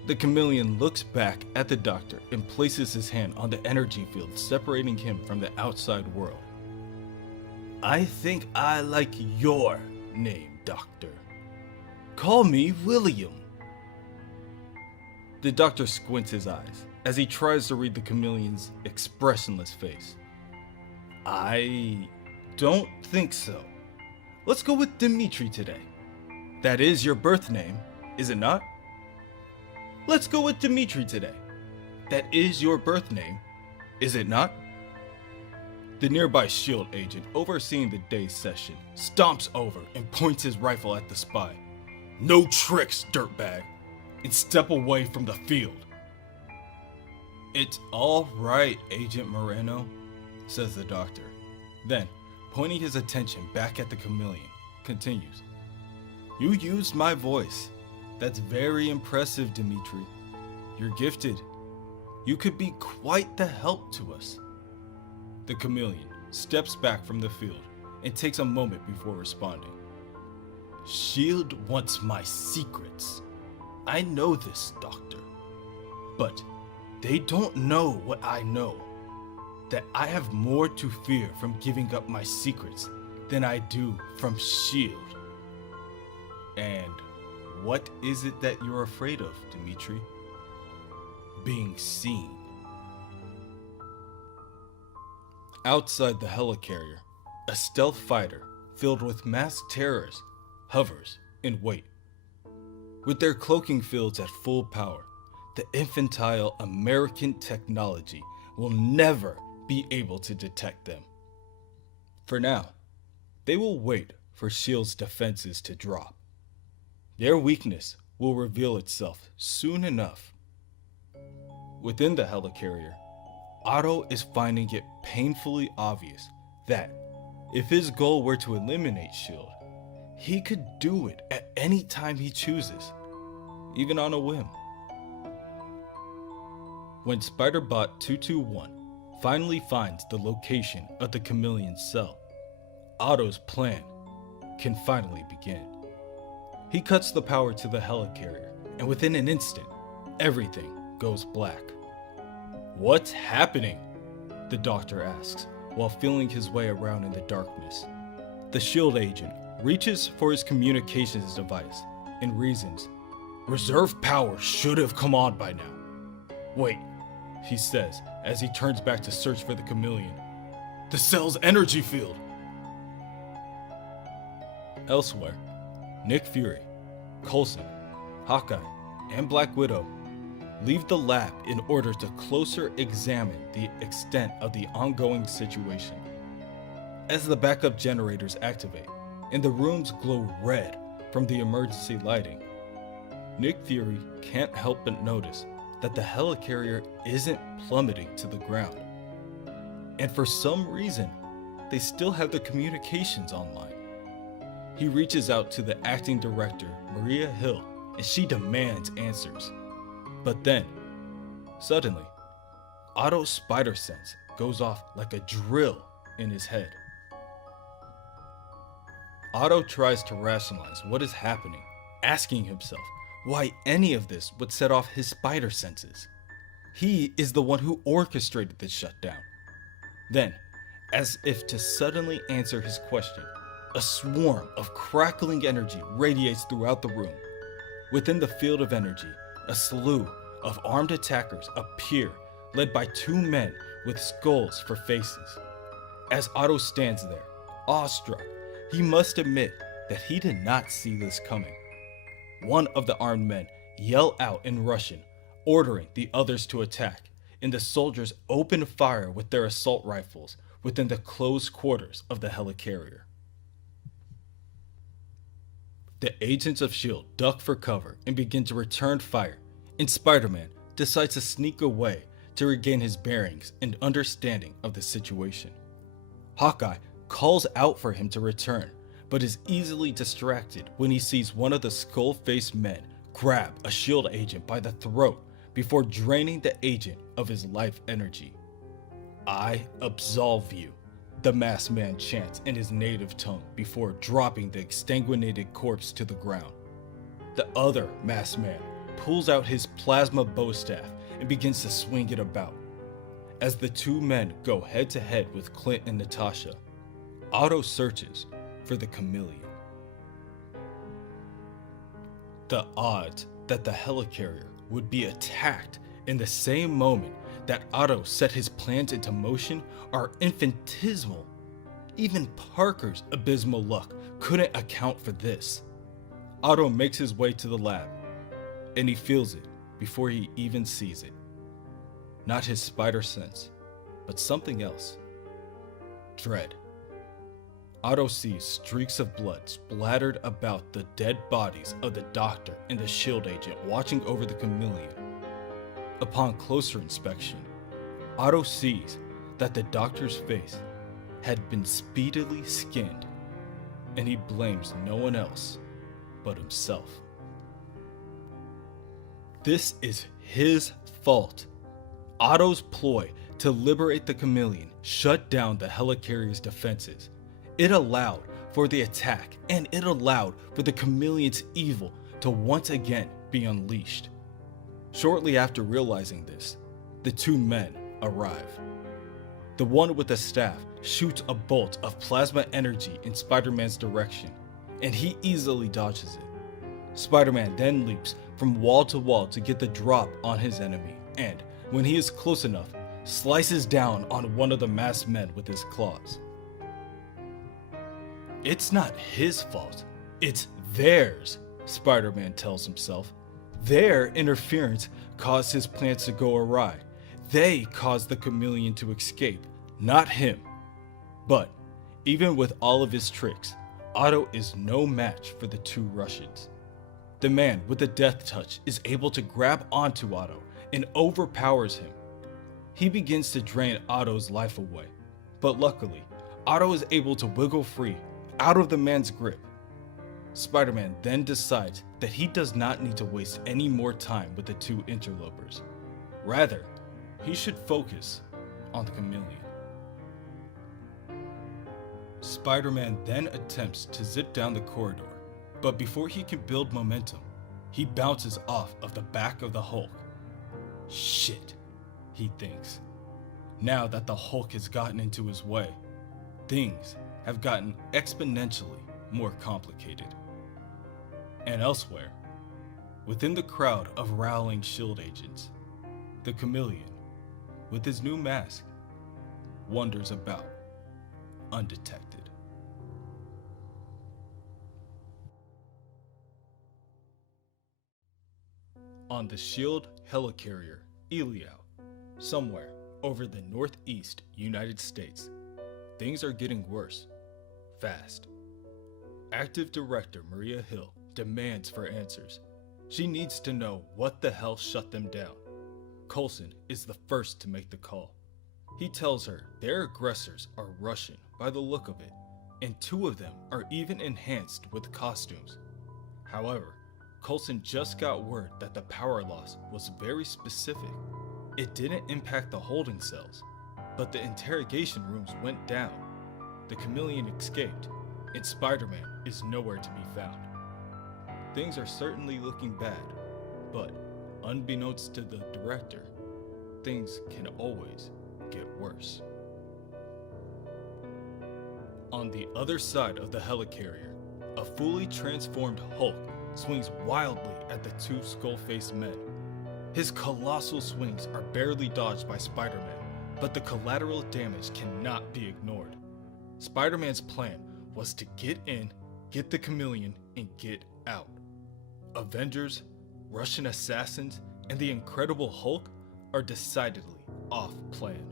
The chameleon looks back at the doctor and places his hand on the energy field separating him from the outside world. I think I like your name, Doctor. Call me William. The doctor squints his eyes as he tries to read the chameleon's expressionless face. I don't think so. Let's go with Dimitri today. That is your birth name, is it not? Let's go with Dimitri today. That is your birth name, is it not? The nearby SHIELD agent overseeing the day's session stomps over and points his rifle at the spy. No tricks, dirtbag, and step away from the field. It's all right, Agent Moreno, says the doctor. Then, pointing his attention back at the chameleon, continues. You used my voice. That's very impressive, Dimitri. You're gifted. You could be quite the help to us. The chameleon steps back from the field and takes a moment before responding. SHIELD wants my secrets. I know this, Doctor. But they don't know what I know. That I have more to fear from giving up my secrets than I do from SHIELD. And what is it that you're afraid of, Dimitri? Being seen. Outside the helicarrier, a stealth fighter filled with masked terrorists hovers in wait. With their cloaking fields at full power, the infantile American technology will never be able to detect them. For now, they will wait for SHIELD's defenses to drop. Their weakness will reveal itself soon enough. Within the helicarrier, Otto is finding it painfully obvious that if his goal were to eliminate SHIELD, he could do it at any time he chooses, even on a whim. When Spider-Bot 221 finally finds the location of the chameleon's cell, Otto's plan can finally begin. He cuts the power to the helicarrier, and within an instant, everything goes black. What's happening? The doctor asks, while feeling his way around in the darkness. The SHIELD agent reaches for his communications device and reasons, reserve power should have come on by now. Wait, he says as he turns back to search for the chameleon. The cell's energy field! Elsewhere, Nick Fury, Coulson, Hawkeye, and Black Widow leave the lab in order to closer examine the extent of the ongoing situation. As the backup generators activate and the rooms glow red from the emergency lighting, Nick Fury can't help but notice that the helicarrier isn't plummeting to the ground. And for some reason, they still have the communications online. He reaches out to the acting director, Maria Hill, and she demands answers. But then, suddenly, Otto's spider sense goes off like a drill in his head. Otto tries to rationalize what is happening, asking himself why any of this would set off his spider senses. He is the one who orchestrated this shutdown. Then, as if to suddenly answer his question, a swarm of crackling energy radiates throughout the room. Within the field of energy, a slew of armed attackers appear, led by two men with skulls for faces. As Otto stands there, awestruck, he must admit that he did not see this coming. One of the armed men yell out in Russian, ordering the others to attack, and the soldiers open fire with their assault rifles within the closed quarters of the helicarrier. The agents of SHIELD duck for cover and begin to return fire, and Spider-Man decides to sneak away to regain his bearings and understanding of the situation. Hawkeye calls out for him to return, but is easily distracted when he sees one of the skull-faced men grab a SHIELD agent by the throat before draining the agent of his life energy. I absolve you, the masked man chants in his native tongue before dropping the exsanguinated corpse to the ground. The other masked man pulls out his plasma bow staff and begins to swing it about. As the two men go head to head with Clint and Natasha, Otto searches for the chameleon. The odds that the helicarrier would be attacked in the same moment that Otto set his plans into motion are infinitesimal. Even Parker's abysmal luck couldn't account for this. Otto makes his way to the lab, and he feels it before he even sees it. Not his spider sense, but something else. Dread. Otto sees streaks of blood splattered about the dead bodies of the doctor and the shield agent watching over the chameleon. Upon closer inspection, Otto sees that the doctor's face had been speedily skinned, and he blames no one else but himself. This is his fault. Otto's ploy to liberate the chameleon shut down the helicarrier's defenses. It allowed for the attack, and it allowed for the chameleon's evil to once again be unleashed. Shortly after realizing this, the two men arrive. The one with the staff shoots a bolt of plasma energy in Spider-Man's direction, and he easily dodges it. Spider-Man then leaps from wall to wall to get the drop on his enemy, and when he is close enough, slices down on one of the masked men with his claws. It's not his fault, it's theirs, Spider-Man tells himself. Their interference caused his plans to go awry. They caused the chameleon to escape, not him. But even with all of his tricks, Otto is no match for the two Russians. The man with the death touch is able to grab onto Otto and overpowers him. He begins to drain Otto's life away, but luckily, Otto is able to wiggle free out of the man's grip. Spider-Man then decides that he does not need to waste any more time with the two interlopers. Rather, he should focus on the chameleon. Spider-Man then attempts to zip down the corridor, but before he can build momentum, he bounces off of the back of the Hulk. Shit, he thinks. Now that the Hulk has gotten into his way, things have gotten exponentially more complicated. And elsewhere, within the crowd of rallying shield agents, the chameleon, with his new mask, wanders about, undetected. On the shield helicarrier Elio, somewhere over the northeast United States, things are getting worse, fast. Active Director Maria Hill demands for answers. She needs to know what the hell shut them down. Coulson is the first to make the call. He tells her their aggressors are Russian by the look of it, and two of them are even enhanced with costumes. However, Coulson just got word that the power loss was very specific. It didn't impact the holding cells, but the interrogation rooms went down. The chameleon escaped, and Spider-Man is nowhere to be found. Things are certainly looking bad, but unbeknownst to the director, things can always get worse. On the other side of the helicarrier, a fully transformed Hulk swings wildly at the two skull-faced men. His colossal swings are barely dodged by Spider-Man, but the collateral damage cannot be ignored. Spider-Man's plan was to get in, get the chameleon, and get out. Avengers, Russian assassins, and the Incredible Hulk are decidedly off plan.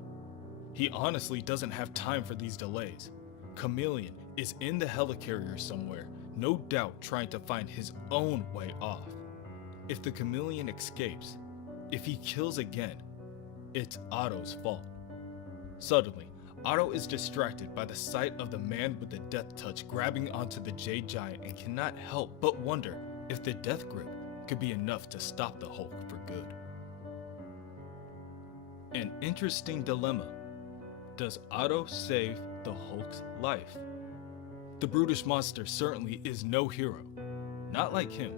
He honestly doesn't have time for these delays. Chameleon is in the helicarrier somewhere, no doubt trying to find his own way off. If the chameleon escapes, if he kills again, it's Otto's fault. Suddenly, Otto is distracted by the sight of the man with the death touch grabbing onto the Jade Giant and cannot help but wonder if the death grip could be enough to stop the Hulk for good. An interesting dilemma. Does Otto save the Hulk's life? The brutish monster certainly is no hero, not like him.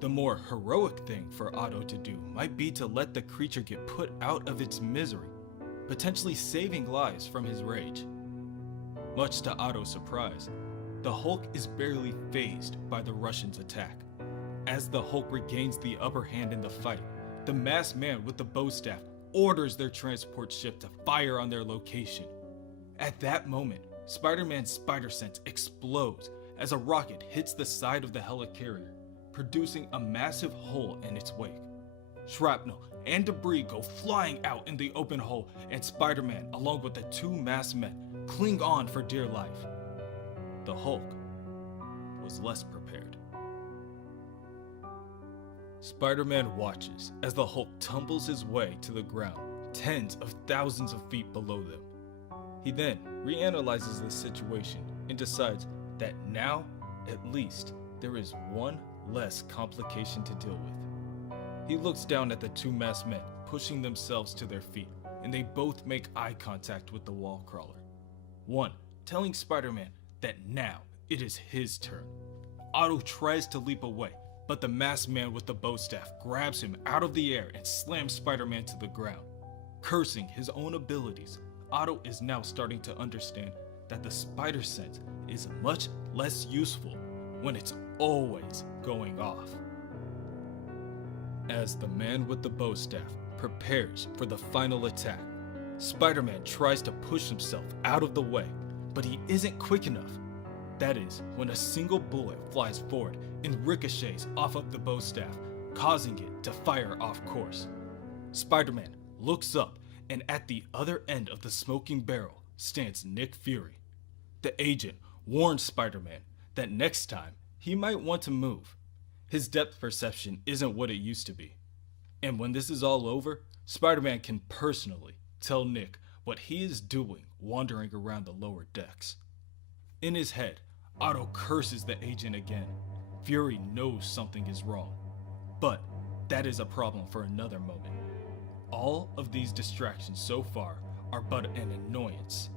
The more heroic thing for Otto to do might be to let the creature get put out of its misery, potentially saving lives from his rage. Much to Otto's surprise, the Hulk is barely fazed by the Russians' attack. As the Hulk regains the upper hand in the fight, the masked man with the bow staff orders their transport ship to fire on their location. At that moment, Spider-Man's spider sense explodes as a rocket hits the side of the helicarrier, producing a massive hole in its wake. Shrapnel and debris go flying out in the open hole, and Spider-Man, along with the two masked men, cling on for dear life. The Hulk was less prepared. Spider-Man watches as the Hulk tumbles his way to the ground, tens of thousands of feet below them. He then reanalyzes the situation and decides that now, at least, there is one less complication to deal with. He looks down at the two masked men pushing themselves to their feet, and they both make eye contact with the wall crawler. One telling Spider-Man that now it is his turn. Otto tries to leap away, but the masked man with the bow staff grabs him out of the air and slams Spider-Man to the ground. Cursing his own abilities, Otto is now starting to understand that the spider sense is much less useful when it's always going off. As the man with the bow staff prepares for the final attack, Spider-Man tries to push himself out of the way, but he isn't quick enough. That is, when a single bullet flies forward and ricochets off of the bow staff, causing it to fire off course. Spider-Man looks up, and at the other end of the smoking barrel stands Nick Fury. The agent warns Spider-Man that next time he might want to move. His depth perception isn't what it used to be. And when this is all over, Spider-Man can personally tell Nick what he is doing wandering around the lower decks. In his head, Otto curses the agent again. Fury knows something is wrong. But that is a problem for another moment. All of these distractions so far are but an annoyance.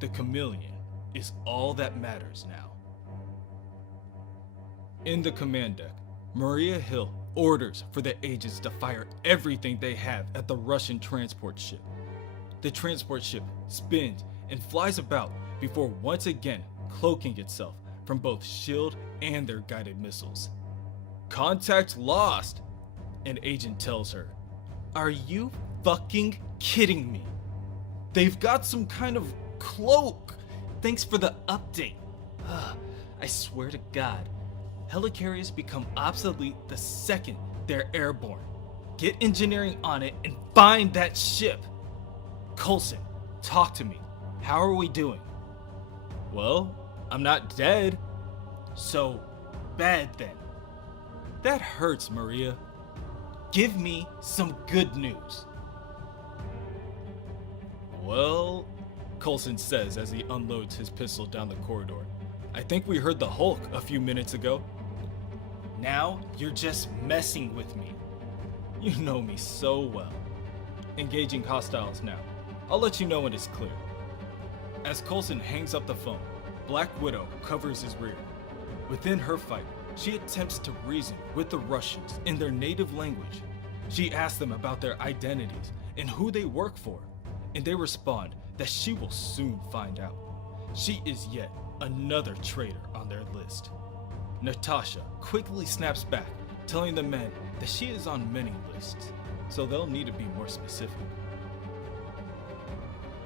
The chameleon is all that matters now. In the command deck, Maria Hill orders for the agents to fire everything they have at the Russian transport ship. The transport ship spins and flies about before once again cloaking itself from both shield and their guided missiles. "Contact lost," an agent tells her. "Are you fucking kidding me? They've got some kind of cloak. Thanks for the update. I swear to God, helicarriers become obsolete the second they're airborne. Get engineering on it and find that ship. Coulson, talk to me. How are we doing?" "Well, I'm not dead." "So bad then." "That hurts, Maria. Give me some good news." "Well," Coulson says as he unloads his pistol down the corridor, "I think we heard the Hulk a few minutes ago." "Now you're just messing with me. You know me so well." "Engaging hostiles now. I'll let you know when it's clear." As Coulson hangs up the phone, Black Widow covers his rear. Within her fight, she attempts to reason with the Russians in their native language. She asks them about their identities and who they work for, and they respond that she will soon find out. She is yet another traitor on their list. Natasha quickly snaps back, telling the men that she is on many lists, so they'll need to be more specific.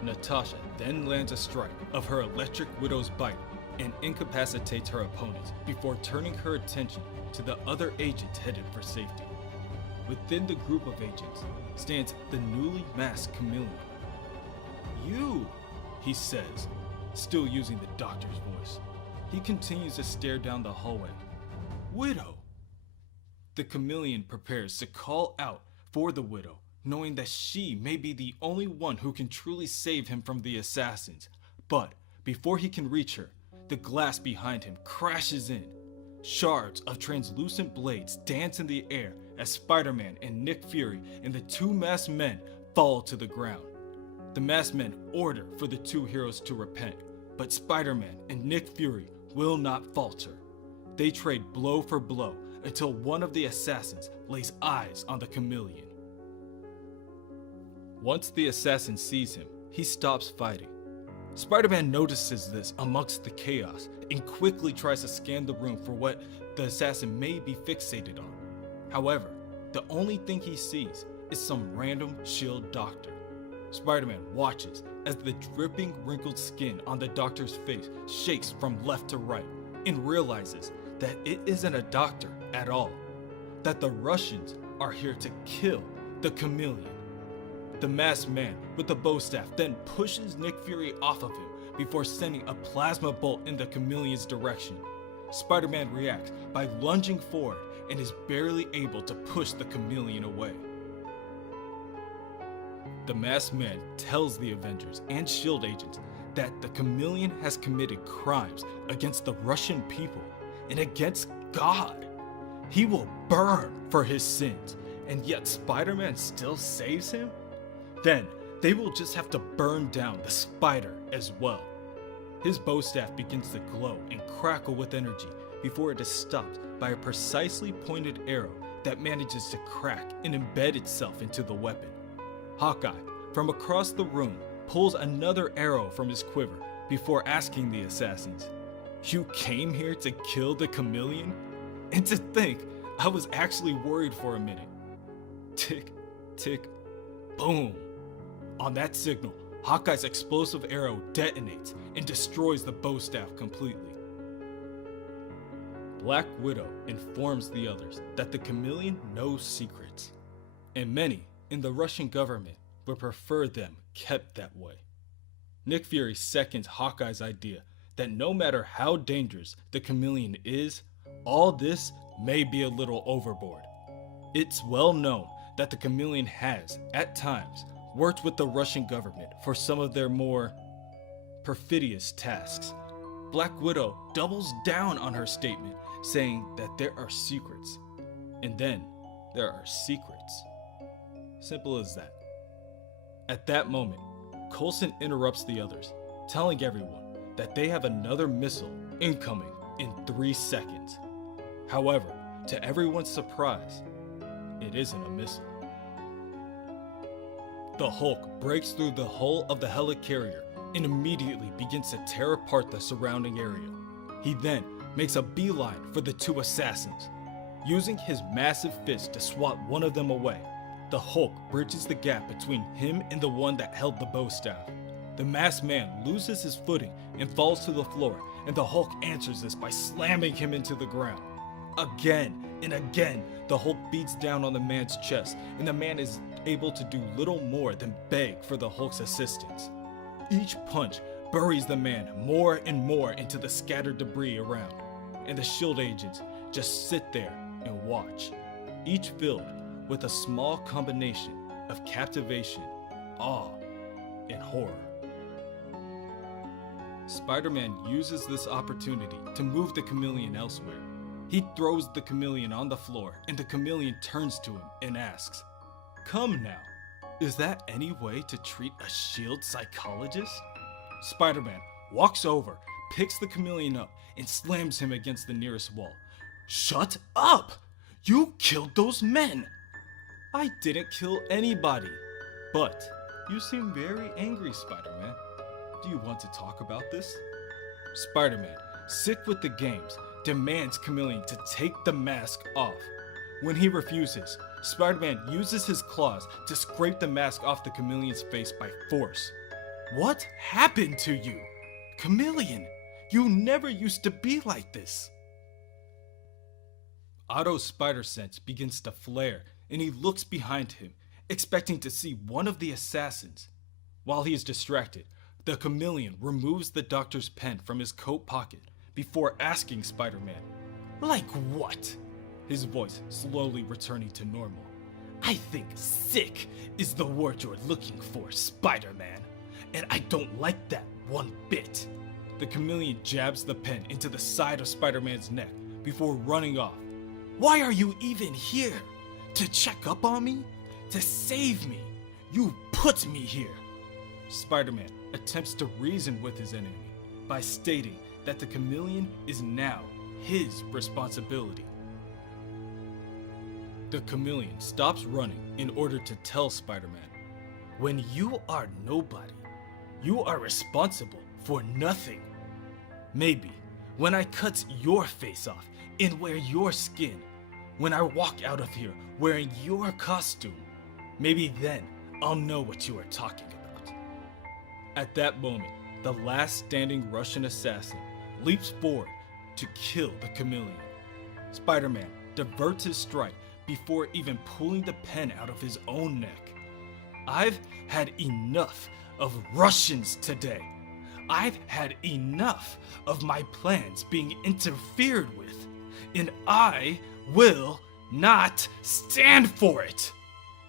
Natasha then lands a strike of her Electric Widow's bite and incapacitates her opponents before turning her attention to the other agents headed for safety. Within the group of agents stands the newly masked chameleon. "You," he says, still using the doctor's voice. He continues to stare down the hallway. "Widow." The chameleon prepares to call out for the Widow, knowing that she may be the only one who can truly save him from the assassins. But before he can reach her, the glass behind him crashes in. Shards of translucent blades dance in the air as Spider-Man and Nick Fury and the two masked men fall to the ground. The masked men order for the two heroes to repent, but Spider-Man and Nick Fury will not falter. They trade blow for blow until one of the assassins lays eyes on the chameleon. Once the assassin sees him, he stops fighting. Spider-Man notices this amongst the chaos and quickly tries to scan the room for what the assassin may be fixated on. However, the only thing he sees is some random S.H.I.E.L.D. doctor. Spider-Man watches as the dripping, wrinkled skin on the doctor's face shakes from left to right and realizes that it isn't a doctor at all, that the Russians are here to kill the Chameleon. The masked man with the bow staff then pushes Nick Fury off of him before sending a plasma bolt in the Chameleon's direction. Spider-Man reacts by lunging forward and is barely able to push the Chameleon away. The masked man tells the Avengers and S.H.I.E.L.D. agents that the Chameleon has committed crimes against the Russian people and against God. He will burn for his sins, and yet Spider-Man still saves him? Then they will just have to burn down the spider as well. His bow staff begins to glow and crackle with energy before it is stopped by a precisely pointed arrow that manages to crack and embed itself into the weapon. Hawkeye, from across the room, pulls another arrow from his quiver before asking the assassins, "You came here to kill the Chameleon?" And to think, I was actually worried for a minute. Tick, tick, boom. On that signal, Hawkeye's explosive arrow detonates and destroys the bow staff completely. Black Widow informs the others that the Chameleon knows secrets, and many in the Russian government would prefer them kept that way. Nick Fury seconds Hawkeye's idea that no matter how dangerous the Chameleon is, all this may be a little overboard. It's well known that the Chameleon has, at times, worked with the Russian government for some of their more perfidious tasks. Black Widow doubles down on her statement, saying that there are secrets. And then, there are secrets. Simple as that. At that moment, Coulson interrupts the others, telling everyone that they have another missile incoming in 3 seconds. However, to everyone's surprise, it isn't a missile. The Hulk breaks through the hull of the helicarrier and immediately begins to tear apart the surrounding area. He then makes a beeline for the 2 assassins. Using his massive fist to swat one of them away, the Hulk bridges the gap between him and the one that held the bow staff. The masked man loses his footing and falls to the floor, and the Hulk answers this by slamming him into the ground. Again and again, the Hulk beats down on the man's chest, and the man is able to do little more than beg for the Hulk's assistance. Each punch buries the man more and more into the scattered debris around, and the S.H.I.E.L.D. agents just sit there and watch, each filled with a small combination of captivation, awe, and horror. Spider-Man uses this opportunity to move the Chameleon elsewhere. He throws the Chameleon on the floor, and the Chameleon turns to him and asks, "Come now, is that any way to treat a S.H.I.E.L.D. psychologist?" Spider-Man walks over, picks the Chameleon up, and slams him against the nearest wall. "Shut up! You killed those men!" "I didn't kill anybody. But you seem very angry, Spider-Man. Do you want to talk about this?" Spider-Man, sick with the games, demands Chameleon to take the mask off. When he refuses, Spider-Man uses his claws to scrape the mask off the Chameleon's face by force. "What happened to you? Chameleon, you never used to be like this." Otto's spider sense begins to flare, and he looks behind him, expecting to see one of the assassins. While he is distracted, the Chameleon removes the doctor's pen from his coat pocket before asking Spider-Man, "Like what?" His voice slowly returning to normal. "I think sick is the word you're looking for, Spider-Man, and I don't like that one bit." The Chameleon jabs the pen into the side of Spider-Man's neck before running off. "Why are you even here? To check up on me? To save me? You put me here." Spider-Man attempts to reason with his enemy by stating that the Chameleon is now his responsibility. The Chameleon stops running in order to tell Spider-Man, "When you are nobody, you are responsible for nothing. Maybe when I cut your face off and wear your skin, when I walk out of here wearing your costume, maybe then I'll know what you are talking about. At that moment, the last standing Russian assassin leaps forward to kill the chameleon. Spider-Man diverts his strike before even pulling the pen out of his own neck. I've had enough of Russians today. I've had enough of my plans being interfered with, and I will not stand for it!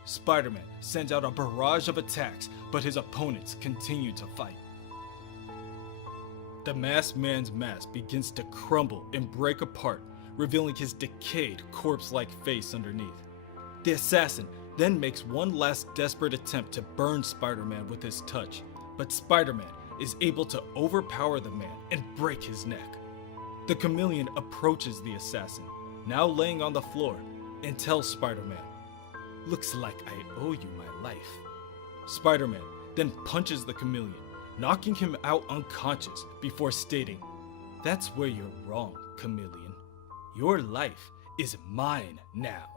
Spider-Man sends out a barrage of attacks, but his opponents continue to fight. The masked man's mask begins to crumble and break apart, revealing his decayed, corpse-like face underneath. The assassin then makes one last desperate attempt to burn Spider-Man with his touch, but Spider-Man is able to overpower the man and break his neck. The chameleon approaches the assassin, now laying on the floor, and tells Spider-Man, "Looks like I owe you my life." Spider-Man then punches the chameleon, knocking him out unconscious before stating, "That's where you're wrong, chameleon. Your life is mine now."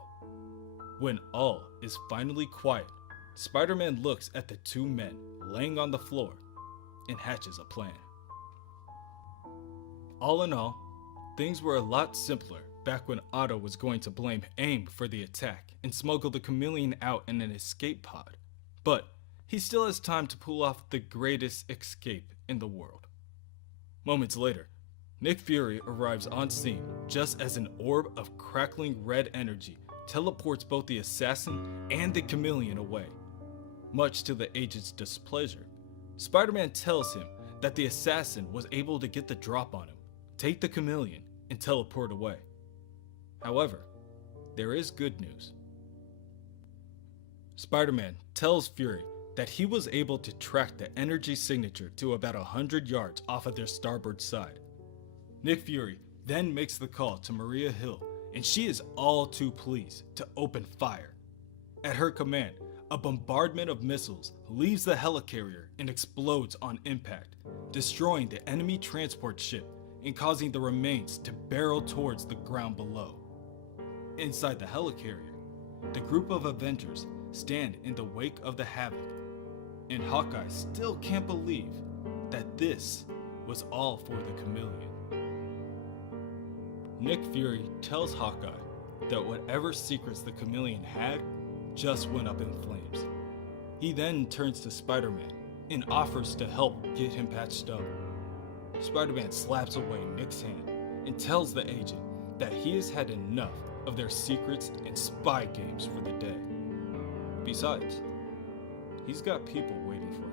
When all is finally quiet, Spider-Man looks at the two men laying on the floor and hatches a plan. All in all, things were a lot simpler back when Otto was going to blame AIM for the attack and smuggle the chameleon out in an escape pod. But he still has time to pull off the greatest escape in the world. Moments later, Nick Fury arrives on scene just as an orb of crackling red energy teleports both the assassin and the chameleon away. Much to the agent's displeasure, Spider-Man tells him that the assassin was able to get the drop on him, take the chameleon, and teleport away. However, there is good news. Spider-Man tells Fury that he was able to track the energy signature to about 100 yards off of their starboard side. Nick Fury then makes the call to Maria Hill, and she is all too pleased to open fire. At her command, a bombardment of missiles leaves the helicarrier and explodes on impact, destroying the enemy transport ship and causing the remains to barrel towards the ground below. Inside the helicarrier, the group of Avengers stand in the wake of the havoc, and Hawkeye still can't believe that this was all for the chameleon. Nick Fury tells Hawkeye that whatever secrets the chameleon had just went up in flames. He then turns to Spider-Man and offers to help get him patched up. Spider-Man slaps away Nick's hand and tells the agent that he has had enough of their secrets and spy games for the day. Besides, he's got people waiting for him.